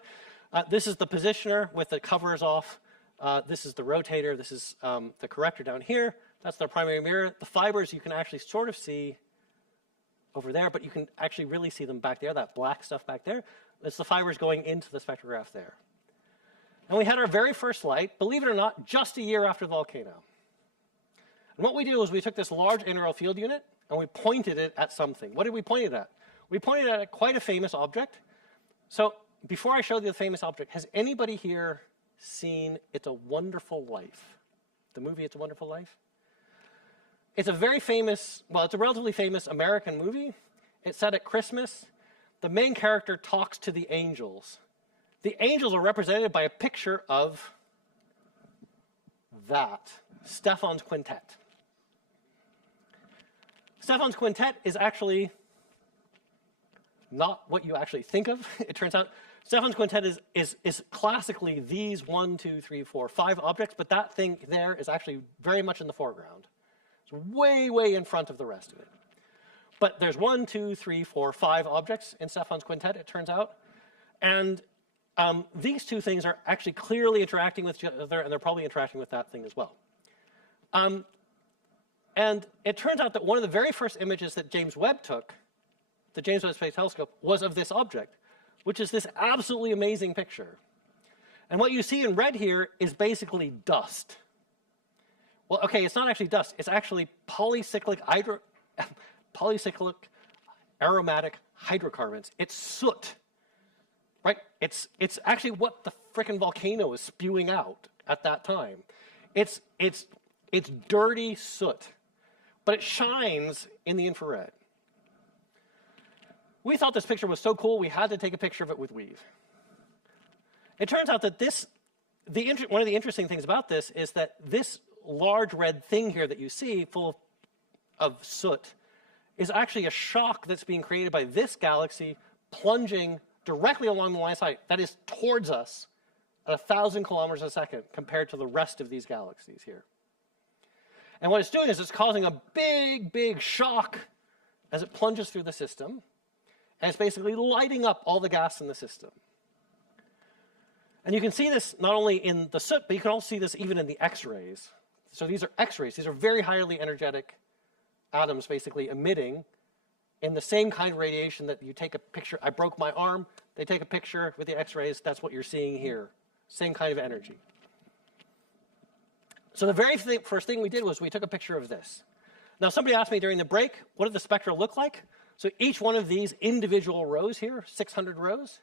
This is the positioner with the covers off. This is the rotator. This is the corrector down here. That's their primary mirror. The fibers you can actually sort of see over there, but you can actually really see them back there, that black stuff back there. That's the fibers going into the spectrograph there. And we had our very first light, believe it or not, just a year after the volcano. And what we did was we took this large integral field unit and we pointed it at something. What did we point it at? We pointed it at quite a famous object. So before I show you the famous object, has anybody here seen It's a Wonderful Life? The movie It's a Wonderful Life? It's a very famous, well, it's a relatively famous American movie. It's set at Christmas. The main character talks to the angels. The angels are represented by a picture of that, Stephan's Quintet. Stephan's Quintet is actually not what you actually think of. It turns out Stephan's Quintet is classically these 1, 2, 3, 4, 5 objects, but that thing there is actually very much in the foreground. It's way, way in front of the rest of it. But there's 1, 2, 3, 4, 5 objects in Stephan's Quintet, it turns out. And these two things are actually clearly interacting with each other, and they're probably interacting with that thing as well. And it turns out that one of the very first images that James Webb took, the James Webb Space Telescope, was of this object, which is this absolutely amazing picture. And what you see in red here is basically dust. Well, okay, it's not actually dust. It's actually polycyclic aromatic hydrocarbons. It's soot, right? It's actually what the frickin' volcano is spewing out at that time. It's dirty soot, but it shines in the infrared. We thought this picture was so cool, we had to take a picture of it with WEAVE. It turns out that one of the interesting things about this is that this large red thing here that you see, full of soot, is actually a shock that's being created by this galaxy plunging directly along the line of sight, that is towards us at 1,000 kilometers a second compared to the rest of these galaxies here. And what it's doing is it's causing a big, big shock as it plunges through the system, and it's basically lighting up all the gas in the system. And you can see this not only in the soot, but you can also see this even in the X-rays. So these are X-rays. These are very highly energetic atoms basically emitting in the same kind of radiation that you take a picture. I broke my arm. They take a picture with the X-rays. That's what you're seeing here. Same kind of energy. So the very first thing we did was we took a picture of this. Now somebody asked me during the break, what did the spectra look like? So each one of these individual rows here, 600 rows,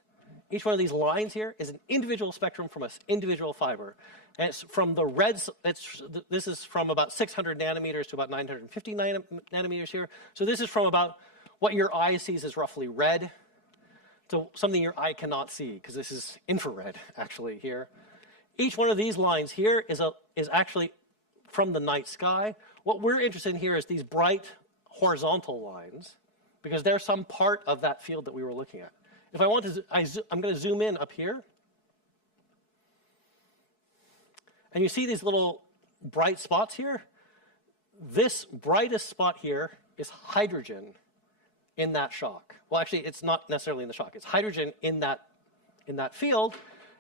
each one of these lines here is an individual spectrum from an individual fiber. And it's from the reds, this is from about 600 nanometers to about 950 nanometers here. So this is from about what your eye sees as roughly red to something your eye cannot see, because this is infrared actually here. Each one of these lines here is actually from the night sky, what we're interested in here is these bright horizontal lines, because they're some part of that field that we were looking at. If I want to, I'm going to zoom in up here. And you see these little bright spots here? This brightest spot here is hydrogen in that shock. Well, actually, it's not necessarily in the shock. It's hydrogen in that field.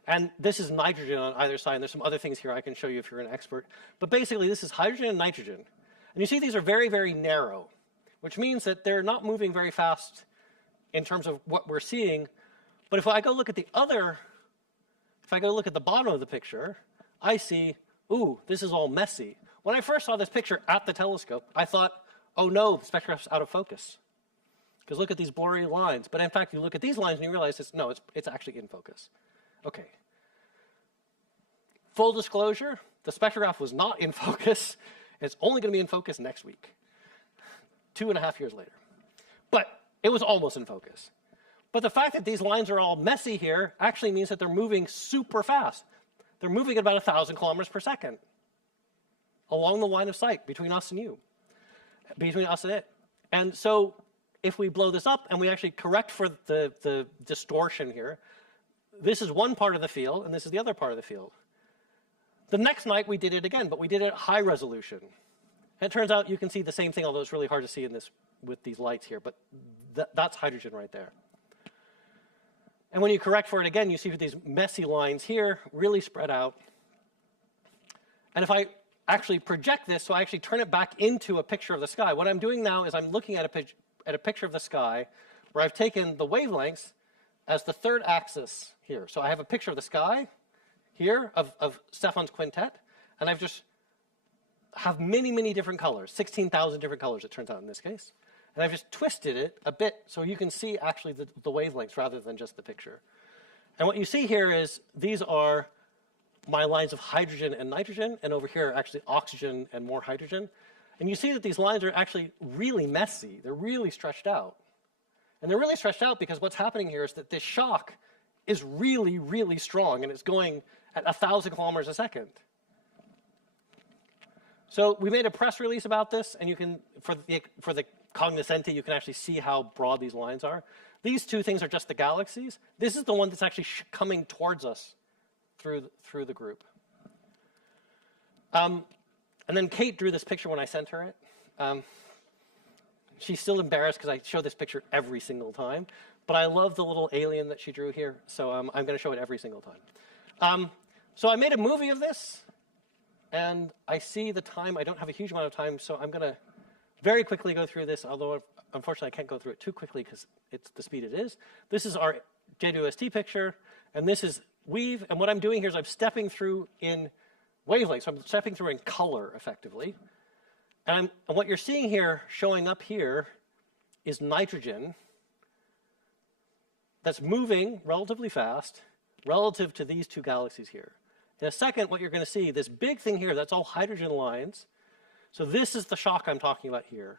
And this is nitrogen on either side. And there's some other things here I can show you if you're an expert. But basically, this is hydrogen and nitrogen. And you see these are very, very narrow, which means that they're not moving very fast in terms of what we're seeing. But if I go look at the bottom of the picture, I see, ooh, this is all messy. When I first saw this picture at the telescope, I thought, oh no, the spectrograph's out of focus. Because look at these blurry lines. But in fact, you look at these lines and you realize it's actually in focus. Okay. Full disclosure, the spectrograph was not in focus. It's only going to be in focus next week, 2.5 years later. But it was almost in focus. But the fact that these lines are all messy here actually means that they're moving super fast. They're moving at about 1,000 kilometers per second along the line of sight between us and you, between us and it. And so if we blow this up and we actually correct for the distortion here, this is one part of the field and this is the other part of the field. The next night we did it again, but we did it at high resolution. And it turns out you can see the same thing, although it's really hard to see in this with these lights here, but that's hydrogen right there. And when you correct for it again, you see these messy lines here really spread out. And if I actually project this, so I actually turn it back into a picture of the sky, what I'm doing now is I'm looking at a picture of the sky where I've taken the wavelengths as the third axis here. So I have a picture of the sky here of Stephan's Quintet, and I've just have many, many different colors, 16,000 different colors it turns out in this case. And I've just twisted it a bit so you can see actually the wavelengths rather than just the picture. And what you see here is these are my lines of hydrogen and nitrogen, and over here are actually oxygen and more hydrogen. And you see that these lines are actually really messy. They're really stretched out. And they're really stretched out because what's happening here is that this shock is really, really strong, and it's going at 1,000 kilometers a second. So we made a press release about this, and you can, for the cognoscenti, you can actually see how broad these lines are. These two things are just the galaxies. This is the one that's actually coming towards us through the group. And then Kate drew this picture when I sent her it. She's still embarrassed because I show this picture every single time. But I love the little alien that she drew here, so I'm going to show it every single time. So I made a movie of this, and I see the time. I don't have a huge amount of time, so I'm going to very quickly go through this, although unfortunately I can't go through it too quickly because it's the speed it is. This is our JWST picture, and this is weave. And what I'm doing here is I'm stepping through in wavelengths. So I'm stepping through in color, effectively. And what you're seeing here, showing up here, is nitrogen that's moving relatively fast relative to these two galaxies here. In a second, what you're going to see, this big thing here, that's all hydrogen lines. So this is the shock I'm talking about here.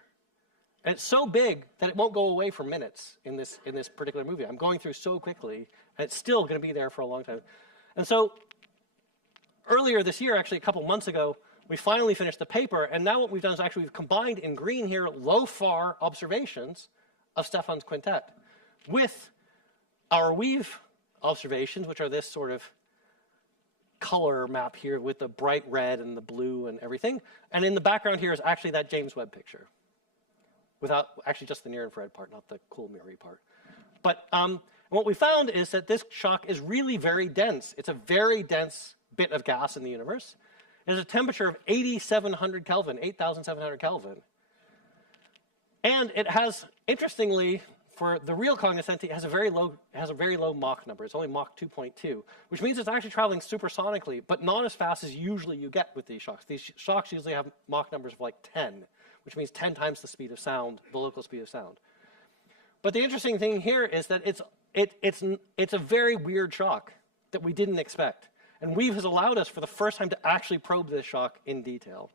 And it's so big that it won't go away for minutes in this particular movie. I'm going through so quickly, and it's still going to be there for a long time. And so earlier this year, actually a couple months ago, we finally finished the paper, and now what we've done is actually we've combined in green here LOFAR observations of Stephan's Quintet with our weave observations, which are this sort of color map here with the bright red and the blue and everything. And in the background here is actually that James Webb picture, without actually just the near-infrared part, not the cool mirror part. But what we found is that this shock is really very dense. It's a very dense bit of gas in the universe. It has a temperature of 8,700 Kelvin, 8,700 Kelvin. And it has, interestingly, for the real cognoscenti, it has a very low Mach number. It's only Mach 2.2, which means it's actually traveling supersonically, but not as fast as usually you get with these shocks. These shocks usually have Mach numbers of like 10, which means 10 times the speed of sound, the local speed of sound. But the interesting thing here is that it's a very weird shock that we didn't expect. And Weave has allowed us for the first time to actually probe this shock in detail.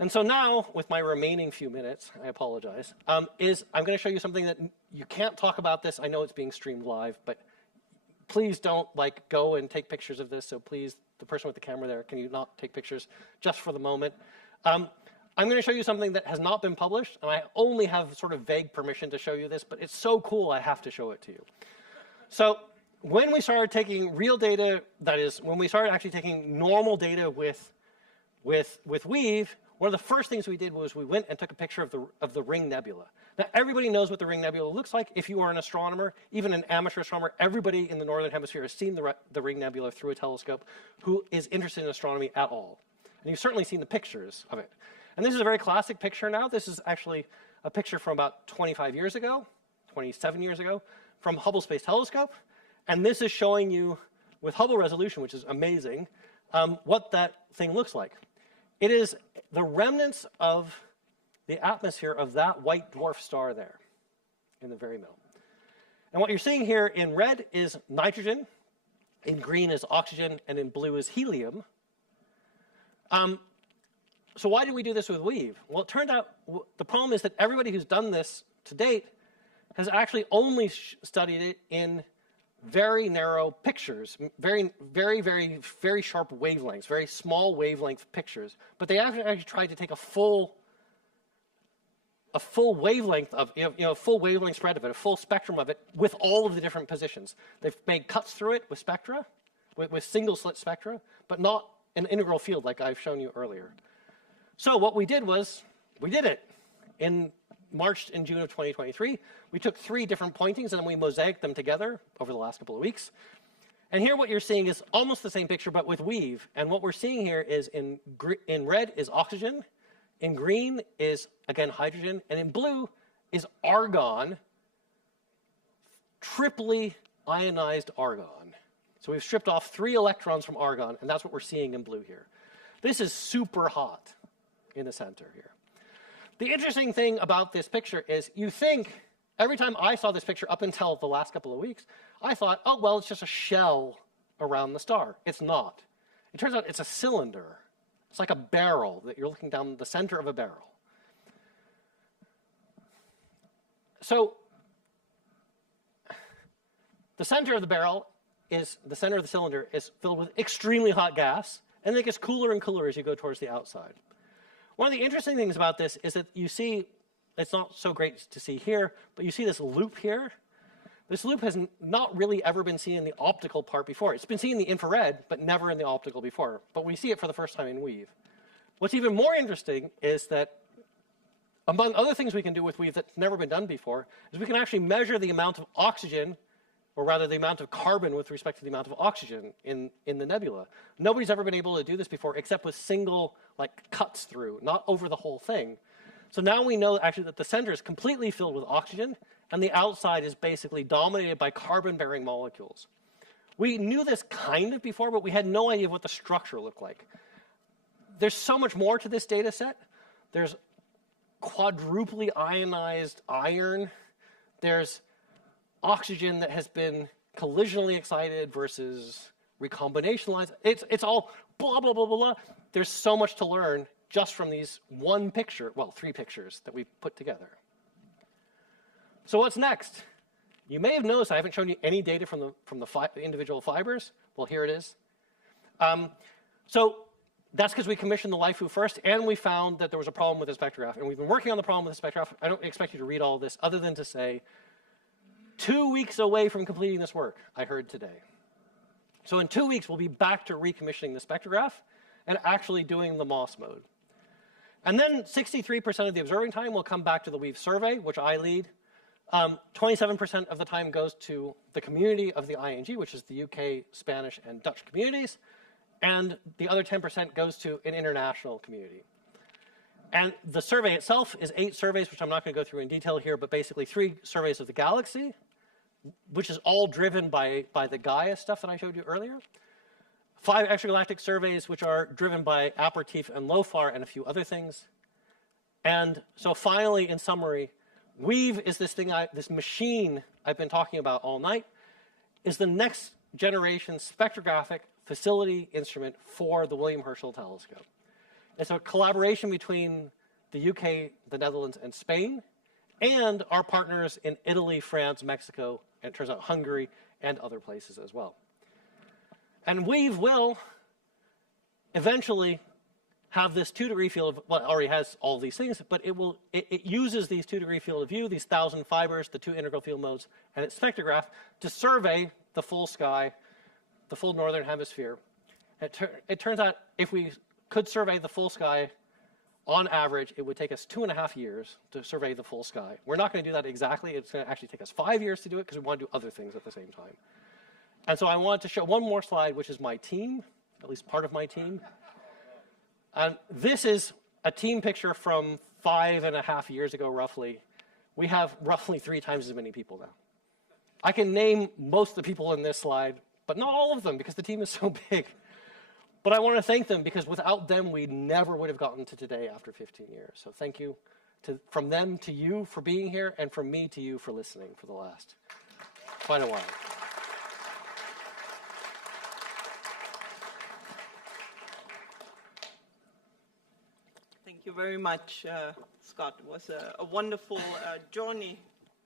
And so now, with my remaining few minutes, I apologize, I'm going to show you something that you can't talk about this. I know it's being streamed live, but please don't go and take pictures of this. So please, the person with the camera there, can you not take pictures just for the moment? I'm I'm going to show you something that has not been published, and I only have sort of vague permission to show you this, but it's so cool I have to show it to you. So when we started taking real data, that is, when we started actually taking normal data with Weave, one of the first things we did was we went and took a picture of the Ring Nebula. Now, everybody knows what the Ring Nebula looks like. If you are an astronomer, even an amateur astronomer, everybody in the Northern Hemisphere has seen the Ring Nebula through a telescope who is interested in astronomy at all. And you've certainly seen the pictures of it. And this is a very classic picture now. This is actually a picture from about 25 years ago, 27 years ago, from Hubble Space Telescope. And this is showing you, with Hubble resolution, which is amazing, what that thing looks like. It is the remnants of the atmosphere of that white dwarf star there in the very middle. And what you're seeing here in red is nitrogen, in green is oxygen, and in blue is helium. So why did we do this with Weave? Well, it turned out the problem is that everybody who's done this to date has actually only studied it in very narrow pictures, very sharp wavelengths, very small wavelength pictures. But they actually tried to take a full wavelength of, full wavelength spread of it, a full spectrum of it with all of the different positions. They've made cuts through it with spectra, with single slit spectra, but not an integral field like I've shown you earlier. So what we did was, we did it. In March and June of 2023, we took 3 different pointings and then we mosaicked them together over the last couple of weeks. And here what you're seeing is almost the same picture, but with Weave. And what we're seeing here is in red is oxygen, in green is, again, hydrogen, and in blue is argon, triply ionized argon. So we've stripped off 3 electrons from argon, and that's what we're seeing in blue here. This is super hot in the center here. The interesting thing about this picture is you think, every time I saw this picture up until the last couple of weeks, I thought, oh, well, it's just a shell around the star. It's not. It turns out it's a cylinder. It's like a barrel that you're looking down the center of a barrel. So the center of the barrel is, the center of the cylinder is filled with extremely hot gas, and it gets cooler and cooler as you go towards the outside. One of the interesting things about this is that you see, it's not so great to see here, but you see this loop here. This loop has not really ever been seen in the optical part before. It's been seen in the infrared, but never in the optical before. But we see it for the first time in Weave. What's even more interesting is that, among other things we can do with Weave that's never been done before, is we can actually measure the amount of oxygen, or rather the amount of carbon with respect to the amount of oxygen in the nebula. Nobody's ever been able to do this before except with single cuts through, not over the whole thing. So now we know actually that the center is completely filled with oxygen and the outside is basically dominated by carbon-bearing molecules. We knew this kind of before, but we had no idea what the structure looked like. There's so much more to this data set. There's quadruply ionized iron. There's oxygen that has been collisionally excited versus recombinationalized. It's all blah, blah, blah, blah, blah. There's so much to learn just from these one picture, well, 3 pictures that we've put together. So what's next? You may have noticed I haven't shown you any data from the individual fibers. Well, here it is. So that's because we commissioned the LIFU first, and we found that there was a problem with the spectrograph. And we've been working on the problem with the spectrograph. I don't expect you to read all of this other than to say, 2 weeks away from completing this work, I heard today. So in 2 weeks, we'll be back to recommissioning the spectrograph and actually doing the MOS mode. And then 63% of the observing time will come back to the Weave survey, which I lead. 27% of the time goes to the community of the ING, which is the UK, Spanish, and Dutch communities. And the other 10% goes to an international community. And the survey itself is 8 surveys, which I'm not going to go through in detail here, but basically 3 surveys of the galaxy, which is all driven by the Gaia stuff that I showed you earlier. 5 extragalactic surveys, which are driven by Apertif and LOFAR and a few other things. And so finally, in summary, Weave is this thing, this machine I've been talking about all night, is the next generation spectrographic facility instrument for the William Herschel Telescope. It's a collaboration between the UK, the Netherlands, and Spain, and our partners in Italy, France, Mexico, and it turns out Hungary, and other places as well. And Weave will eventually have this 2-degree field of, well, it already has all these things, but it uses these 2-degree field of view, these 1,000 fibers, the 2 integral field modes, and its spectrograph to survey the full sky, the full northern hemisphere. It turns out if we could survey the full sky, on average, it would take us 2.5 years to survey the full sky. We're not going to do that exactly. It's going to actually take us 5 years to do it because we want to do other things at the same time. And so I wanted to show one more slide, which is my team, at least part of my team. And this is a team picture from 5.5 years ago, roughly. We have roughly 3 times as many people now. I can name most of the people in this slide, but not all of them because the team is so big. But I want to thank them because without them, we never would have gotten to today after 15 years. So thank you from them to you for being here and from me to you for listening for the last quite a while. Thank you very much, Scott. It was a wonderful journey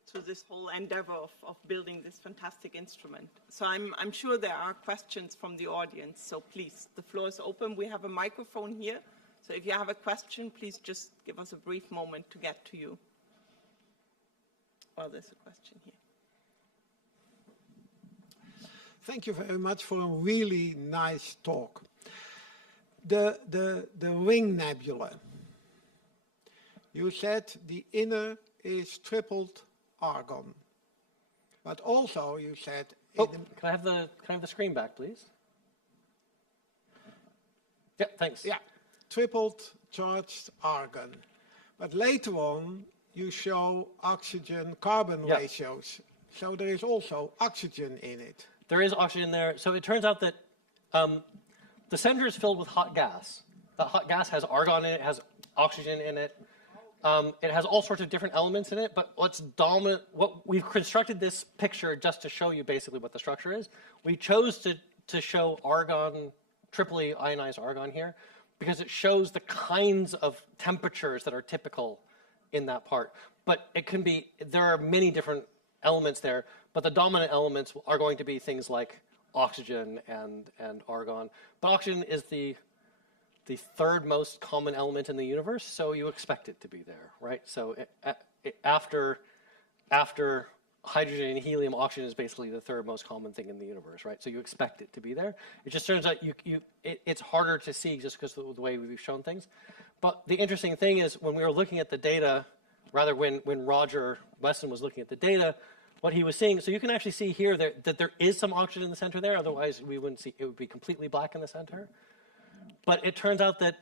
through this whole endeavor of building this fantastic instrument. So I'm sure there are questions from the audience, so please, the floor is open. We have a microphone here, so if you have a question, please just give us a brief moment to get to you. Well, there's a question here. Thank you very much for a really nice talk. The Ring Nebula. You said the inner is tripled argon, but also you said. Oh, can I have the screen back, please? Yeah, thanks. Yeah, tripled charged argon, but later on you show oxygen-carbon ratios, so there is also oxygen in it. There is oxygen there. So it turns out that the center is filled with hot gas. That hot gas has argon in it, has oxygen in it. It has all sorts of different elements in it, but what's dominant, we've constructed this picture just to show you basically what the structure is. We chose to show argon, triply ionized argon here, because it shows the kinds of temperatures that are typical in that part. But it can be, there are many different elements there, but the dominant elements are going to be things like oxygen and argon. But oxygen is the 3rd most common element in the universe, so you expect it to be there, right? So after hydrogen and helium, oxygen is basically the 3rd most common thing in the universe, right? So you expect it to be there. It just turns out it's harder to see just because of the way we've shown things. But the interesting thing is when we were looking at the data, rather when Roger Weston was looking at the data, what he was seeing, so you can actually see here that there is some oxygen in the center there, otherwise we wouldn't see, it would be completely black in the center. But it turns out that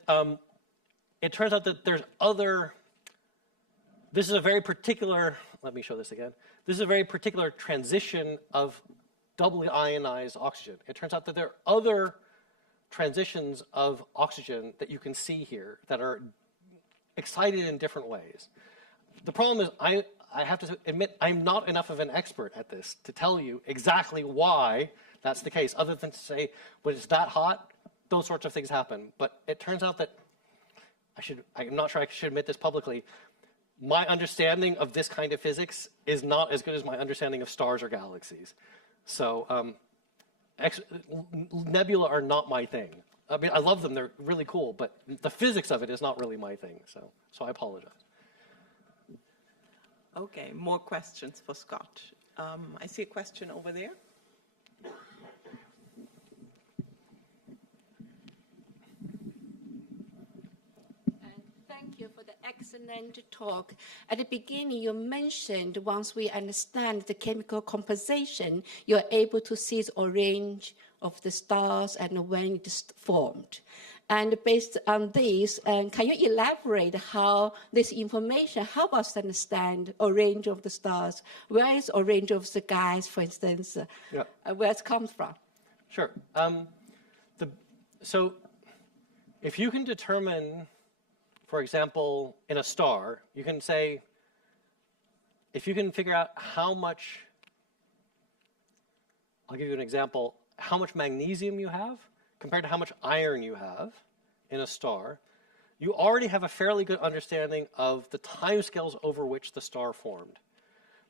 there's other. This is a very particular. Let me show this again. This is a very particular transition of doubly ionized oxygen. It turns out that there are other transitions of oxygen that you can see here that are excited in different ways. The problem is I have to admit I'm not enough of an expert at this to tell you exactly why that's the case, other than to say when it's that hot, those sorts of things happen. But it turns out that I'm not sure I should admit this publicly, my understanding of this kind of physics is not as good as my understanding of stars or galaxies. So nebula are not my thing. I mean, I love them, they're really cool, but the physics of it is not really my thing, so I apologize. Okay, more questions for Scott. I see a question over there. Thank you for the excellent talk. At the beginning, you mentioned once we understand the chemical composition, you're able to see the range of the stars and when it's formed. And based on this, can you elaborate how this information helps us understand a range of the stars? Where is a range of the gas, for instance, where it comes from? Sure. So if you can determine, for example, in a star, you can say, if you can figure out how much, I'll give you an example, how much magnesium you have compared to how much iron you have in a star, you already have a fairly good understanding of the timescales over which the star formed.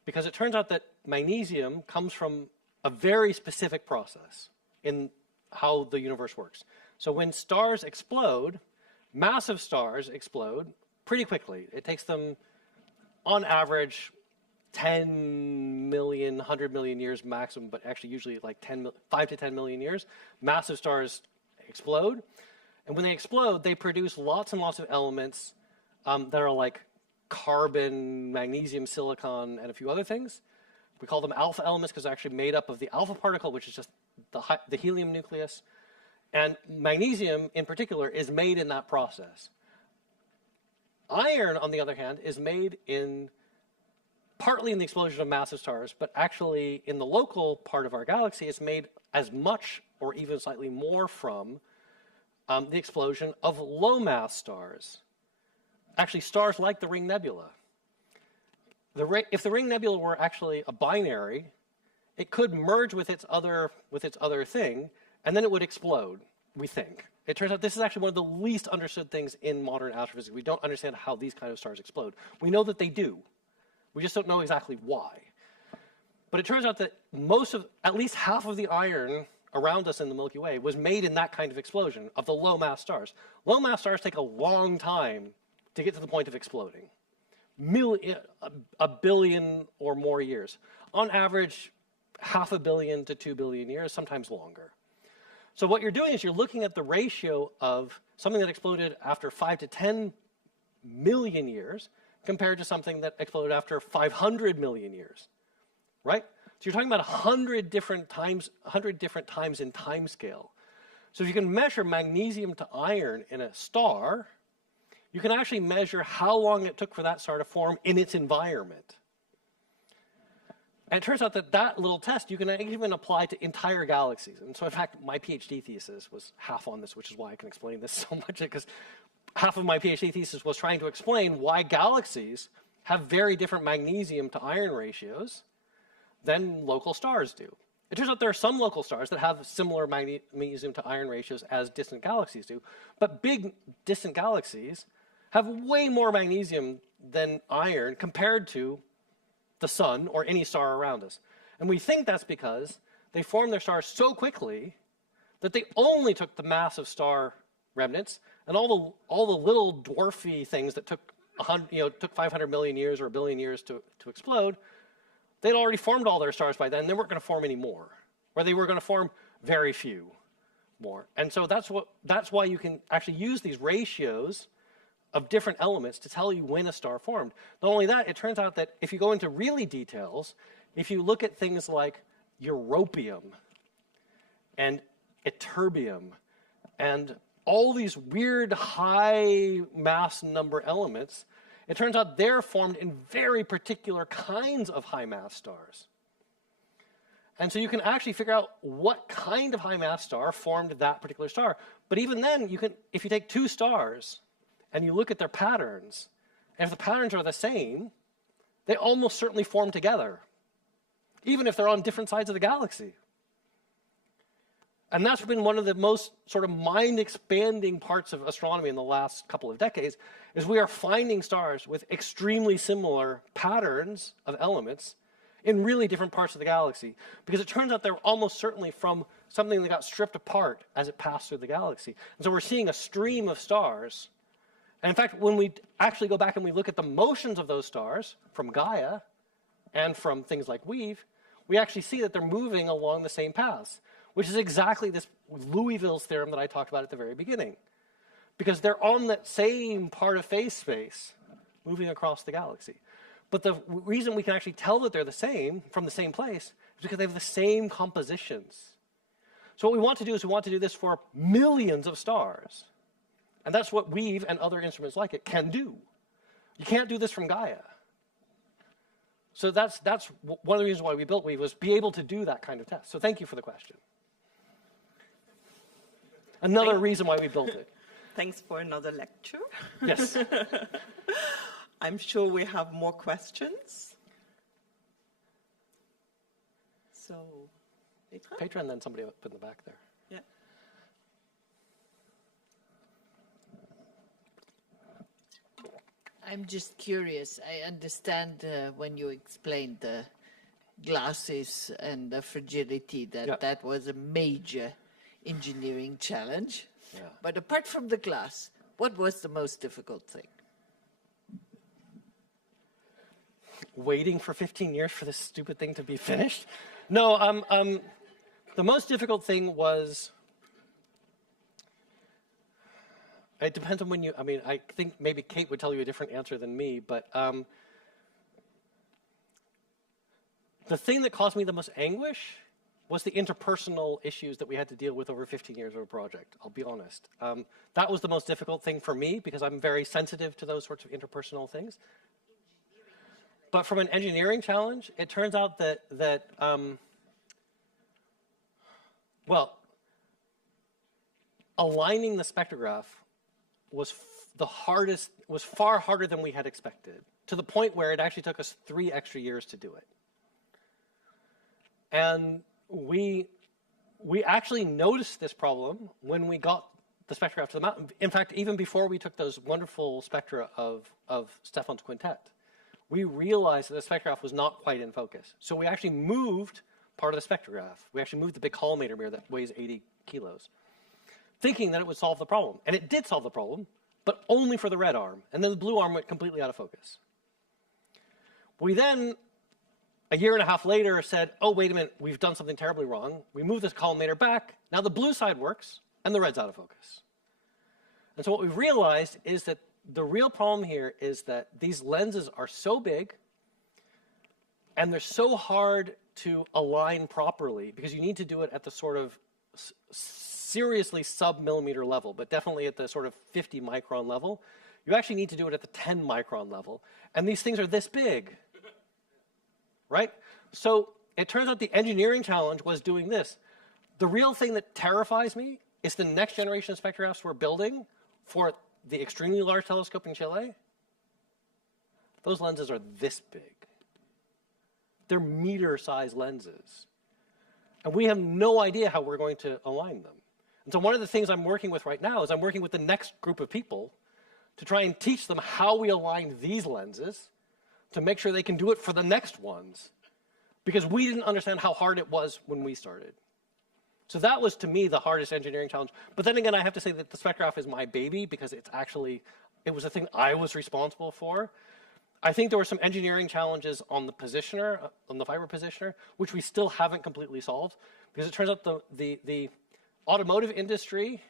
Because it turns out that magnesium comes from a very specific process in how the universe works. So when stars explode, massive stars explode pretty quickly. It takes them, on average, 10 million, 100 million years maximum, but actually usually like 5 to 10 million years. Massive stars explode. And when they explode, they produce lots and lots of elements that are like carbon, magnesium, silicon, and a few other things. We call them alpha elements because they're actually made up of the alpha particle, which is just the helium nucleus. And magnesium, in particular, is made in that process. Iron, on the other hand, is made partly in the explosion of massive stars, but actually in the local part of our galaxy, it's made as much or even slightly more from the explosion of low-mass stars. Actually, stars like the Ring Nebula. If the Ring Nebula were actually a binary, it could merge with its other thing, and then it would explode, we think. It turns out this is actually one of the least understood things in modern astrophysics. We don't understand how these kind of stars explode. We know that they do. We just don't know exactly why. But it turns out that at least half of the iron around us in the Milky Way was made in that kind of explosion of the low-mass stars. Low-mass stars take a long time to get to the point of exploding. A billion or more years. On average, 500 million to 2 billion years, sometimes longer. So what you're doing is you're looking at the ratio of something that exploded after 5 to 10 million years compared to something that exploded after 500 million years, right? So you're talking about 100 different times in time scale. So if you can measure magnesium to iron in a star, you can actually measure how long it took for that star to form in its environment. And it turns out that that little test you can even apply to entire galaxies. And so in fact, my PhD thesis was half on this, which is why I can explain this so much, because half of my PhD thesis was trying to explain why galaxies have very different magnesium to iron ratios than local stars do. It turns out there are some local stars that have similar magnesium to iron ratios as distant galaxies do, but big distant galaxies have way more magnesium than iron compared to the sun or any star around us. And we think that's because they formed their stars so quickly that they only took the massive star remnants and all the little dwarfy things that took 500 million years or a billion years to explode. They'd already formed all their stars by then. They weren't going to form any more, or they were going to form very few more. And so that's why you can actually use these ratios of different elements to tell you when a star formed. Not only that, it turns out that if you go into really details, if you look at things like europium and ytterbium and all these weird high mass number elements, it turns out they're formed in very particular kinds of high mass stars. And so you can actually figure out what kind of high mass star formed that particular star. But even then, if you take two stars and you look at their patterns, and if the patterns are the same, they almost certainly form together, even if they're on different sides of the galaxy. And that's been one of the most sort of mind-expanding parts of astronomy in the last couple of decades, is we are finding stars with extremely similar patterns of elements in really different parts of the galaxy. Because it turns out they're almost certainly from something that got stripped apart as it passed through the galaxy. And so we're seeing a stream of stars. And in fact, when we actually go back and we look at the motions of those stars from Gaia and from things like Weave, we actually see that they're moving along the same paths, which is exactly this Louisville's theorem that I talked about at the very beginning. Because they're on that same part of phase space moving across the galaxy. But the reason we can actually tell that they're the same from the same place is because they have the same compositions. So what we want to do is we want to do this for millions of stars. And that's what Weave and other instruments like it can do. You can't do this from Gaia. So that's one of the reasons why we built Weave, was be able to do that kind of test. So thank you for the question. Another reason why we built it. Thanks for another lecture. Yes. I'm sure we have more questions. So, Petra? Petra and then somebody up in the back there. Yeah. I'm just curious. I understand when you explained the glasses and the fragility that that was a major engineering challenge. Yeah. But apart from the glass, What was the most difficult thing? Waiting for 15 years for this stupid thing to be finished? No, the most difficult thing was, it depends on when you, I mean, I think maybe Kate would tell you a different answer than me, but the thing that caused me the most anguish was the interpersonal issues that we had to deal with over 15 years of a project, I'll be honest. That was the most difficult thing for me because I'm very sensitive to those sorts of interpersonal things. But from an engineering challenge, it turns out that well, aligning the spectrograph was far harder than we had expected, to the point where it actually took us 3 extra years to do it. And we actually noticed this problem when we got the spectrograph to the mountain. In fact, even before we took those wonderful spectra of Stephan's Quintet, we realized that the spectrograph was not quite in focus. So we actually moved part of the spectrograph. We actually moved the big collimator mirror that weighs 80 kilos, thinking that it would solve the problem. And it did solve the problem, but only for the red arm. And then the blue arm went completely out of focus. We then, a year and a half later, said, oh, wait a minute, we've done something terribly wrong. We moved this collimator back. Now the blue side works, and the red's out of focus. And so what we've realized is that the real problem here is that these lenses are so big and they're so hard to align properly because you need to do it at the sort of seriously sub-millimeter level, but definitely at the sort of 50 micron level. You actually need to do it at the 10 micron level. And these things are this big, right? So it turns out the engineering challenge was doing this. The real thing that terrifies me is the next generation of spectrographs we're building for the extremely large telescope in Chile. Those lenses are this big. They're meter-sized lenses. And we have no idea how we're going to align them. And so one of the things I'm working with right now is I'm working with the next group of people to try and teach them how we align these lenses to make sure they can do it for the next ones. Because we didn't understand how hard it was when we started. So that was, to me, the hardest engineering challenge. But then again, I have to say that the spectrograph is my baby because it's actually, it was a thing I was responsible for. I think there were some engineering challenges on the positioner, on the fiber positioner, which we still haven't completely solved. Because it turns out the automotive industry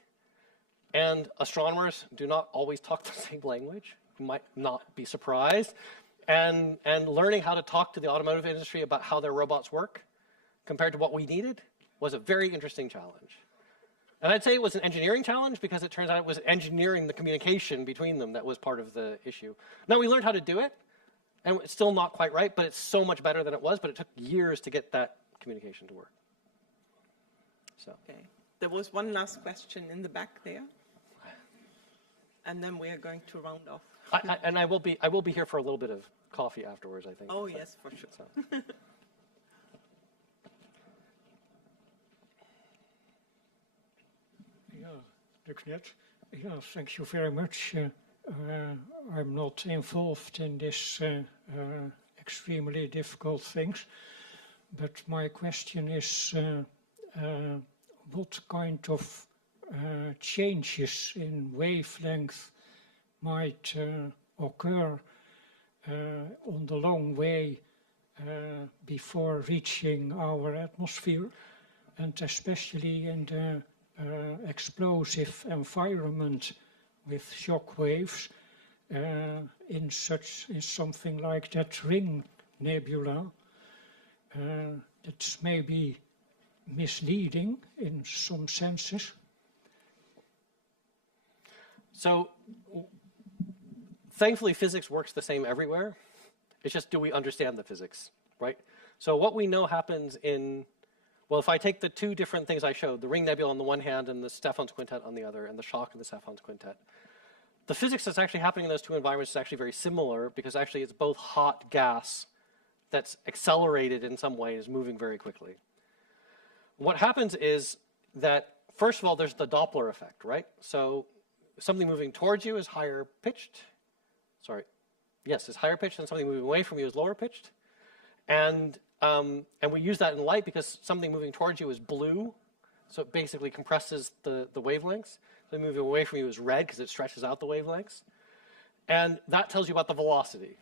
and astronomers do not always talk the same language. You might not be surprised. And learning how to talk to the automotive industry about how their robots work compared to what we needed was a very interesting challenge. And I'd say it was an engineering challenge because it turns out it was engineering the communication between them that was part of the issue. Now, we learned how to do it, and it's still not quite right, but it's so much better than it was, but it took years to get that communication to work. So. Okay. There was one last question in the back there. And then we are going to round off. I will be here for a little bit of coffee afterwards, I think. Oh, yes, for sure. So. Thank you very much. I'm not involved in this extremely difficult things, but my question is what kind of changes in wavelength might occur on the long way before reaching our atmosphere, and especially in the explosive environment with shock waves in something like that Ring Nebula. That's maybe misleading in some senses. So, thankfully, physics works the same everywhere. It's just, do we understand the physics, right? So what we know happens in, well, if I take the two different things I showed, the Ring Nebula on the one hand and the Stephan's Quintet on the other, and the shock in the Stephan's Quintet, the physics that's actually happening in those two environments is actually very similar because actually it's both hot gas that's accelerated in some way, is moving very quickly. What happens is that, first of all, there's the Doppler effect, right? So something moving towards you is higher pitched. Sorry. Yes, it's higher pitched, and something moving away from you is lower pitched. And we use that in light because something moving towards you is blue, so it basically compresses the wavelengths. Something moving away from you is red because it stretches out the wavelengths. And that tells you about the velocity.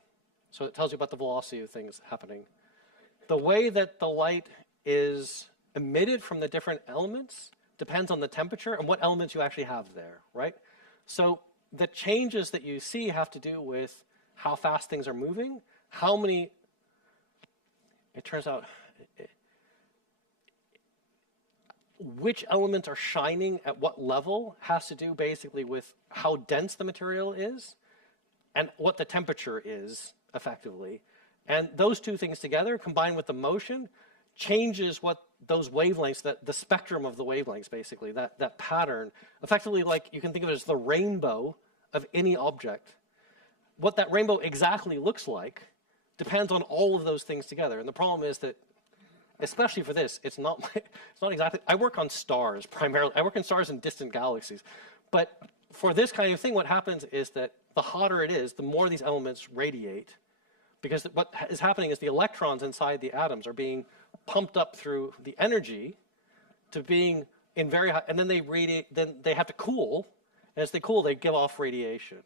So it tells you about the velocity of things happening. The way that the light is emitted from the different elements depends on the temperature and what elements you actually have there, right? So the changes that you see have to do with how fast things are moving, how many, it turns out, which elements are shining at what level has to do basically with how dense the material is and what the temperature is effectively. And those two things together, combined with the motion, changes what those wavelengths, the spectrum of the wavelengths basically, that pattern, effectively like you can think of it as the rainbow of any object. What that rainbow exactly looks like depends on all of those things together. And the problem is that, especially for this, it's not exactly, I work on stars primarily. I work on stars in distant galaxies. But for this kind of thing, what happens is that the hotter it is, the more these elements radiate. Because what is happening is the electrons inside the atoms are being pumped up through the energy to being in very high, and then they radiate, then they have to cool. And as they cool, they give off radiation.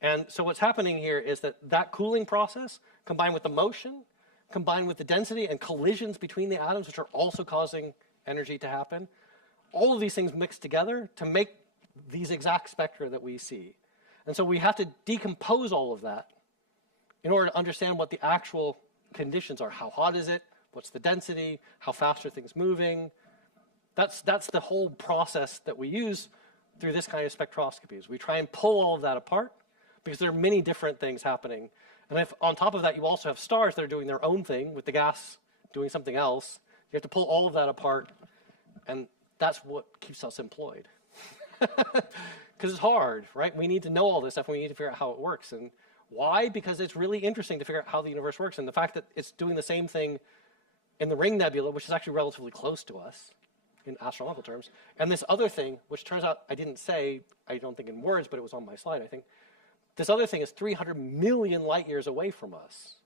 And so what's happening here is that cooling process, combined with the motion, combined with the density and collisions between the atoms, which are also causing energy to happen, all of these things mix together to make these exact spectra that we see. And so we have to decompose all of that in order to understand what the actual conditions are. How hot is it? What's the density? How fast are things moving? That's the whole process that we use through this kind of spectroscopies. We try and pull all of that apart because there are many different things happening. And if on top of that you also have stars that are doing their own thing with the gas doing something else, you have to pull all of that apart, and that's what keeps us employed. Because it's hard, right? We need to know all this stuff, and we need to figure out how it works. And why? Because it's really interesting to figure out how the universe works, and the fact that it's doing the same thing in the Ring Nebula, which is actually relatively close to us in astronomical terms, and this other thing, which turns out I didn't say, I don't think in words, but it was on my slide, I think. This other thing is 300 million light years away from us,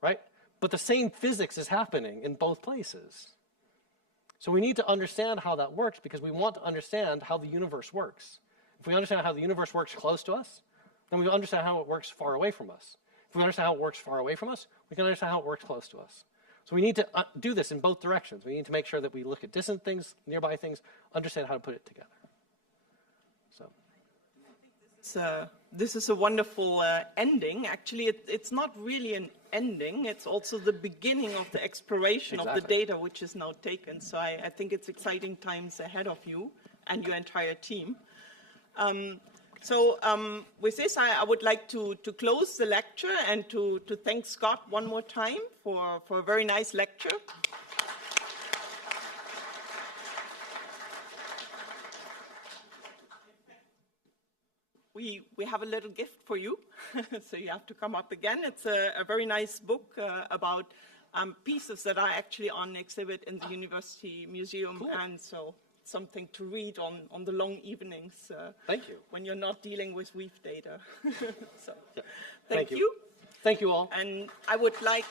right? But the same physics is happening in both places. So we need to understand how that works because we want to understand how the universe works. If we understand how the universe works close to us, then we understand how it works far away from us. If we understand how it works far away from us, we can understand how it works close to us. So we need to do this in both directions. We need to make sure that we look at distant things, nearby things, understand how to put it together. So. This is a wonderful ending. Actually, it's not really an ending. It's also the beginning of the exploration of the data which is now taken. So I think it's exciting times ahead of you and your entire team. With this, I would like to close the lecture and to thank Scott one more time for a very nice lecture. We have a little gift for you, so you have to come up again. It's a very nice book about pieces that are actually on exhibit in the University Museum, cool. And so something to read on the long evenings. Thank you. When you're not dealing with weave data. So, yeah. Thank you. Thank you all. And I would like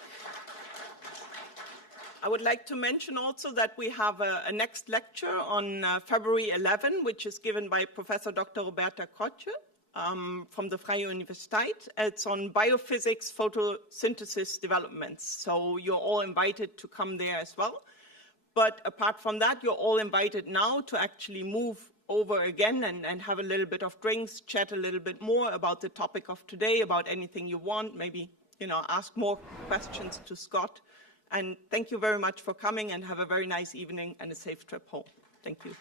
to mention also that we have a next lecture on February 11, which is given by Prof.dr. Roberta Koche from the Vrije Universiteit. It's on biophysics photosynthesis developments. So you're all invited to come there as well. But apart from that, you're all invited now to actually move over again and have a little bit of drinks, chat a little bit more about the topic of today, about anything you want, maybe, ask more questions to Scott. And thank you very much for coming, and have a very nice evening and a safe trip home. Thank you.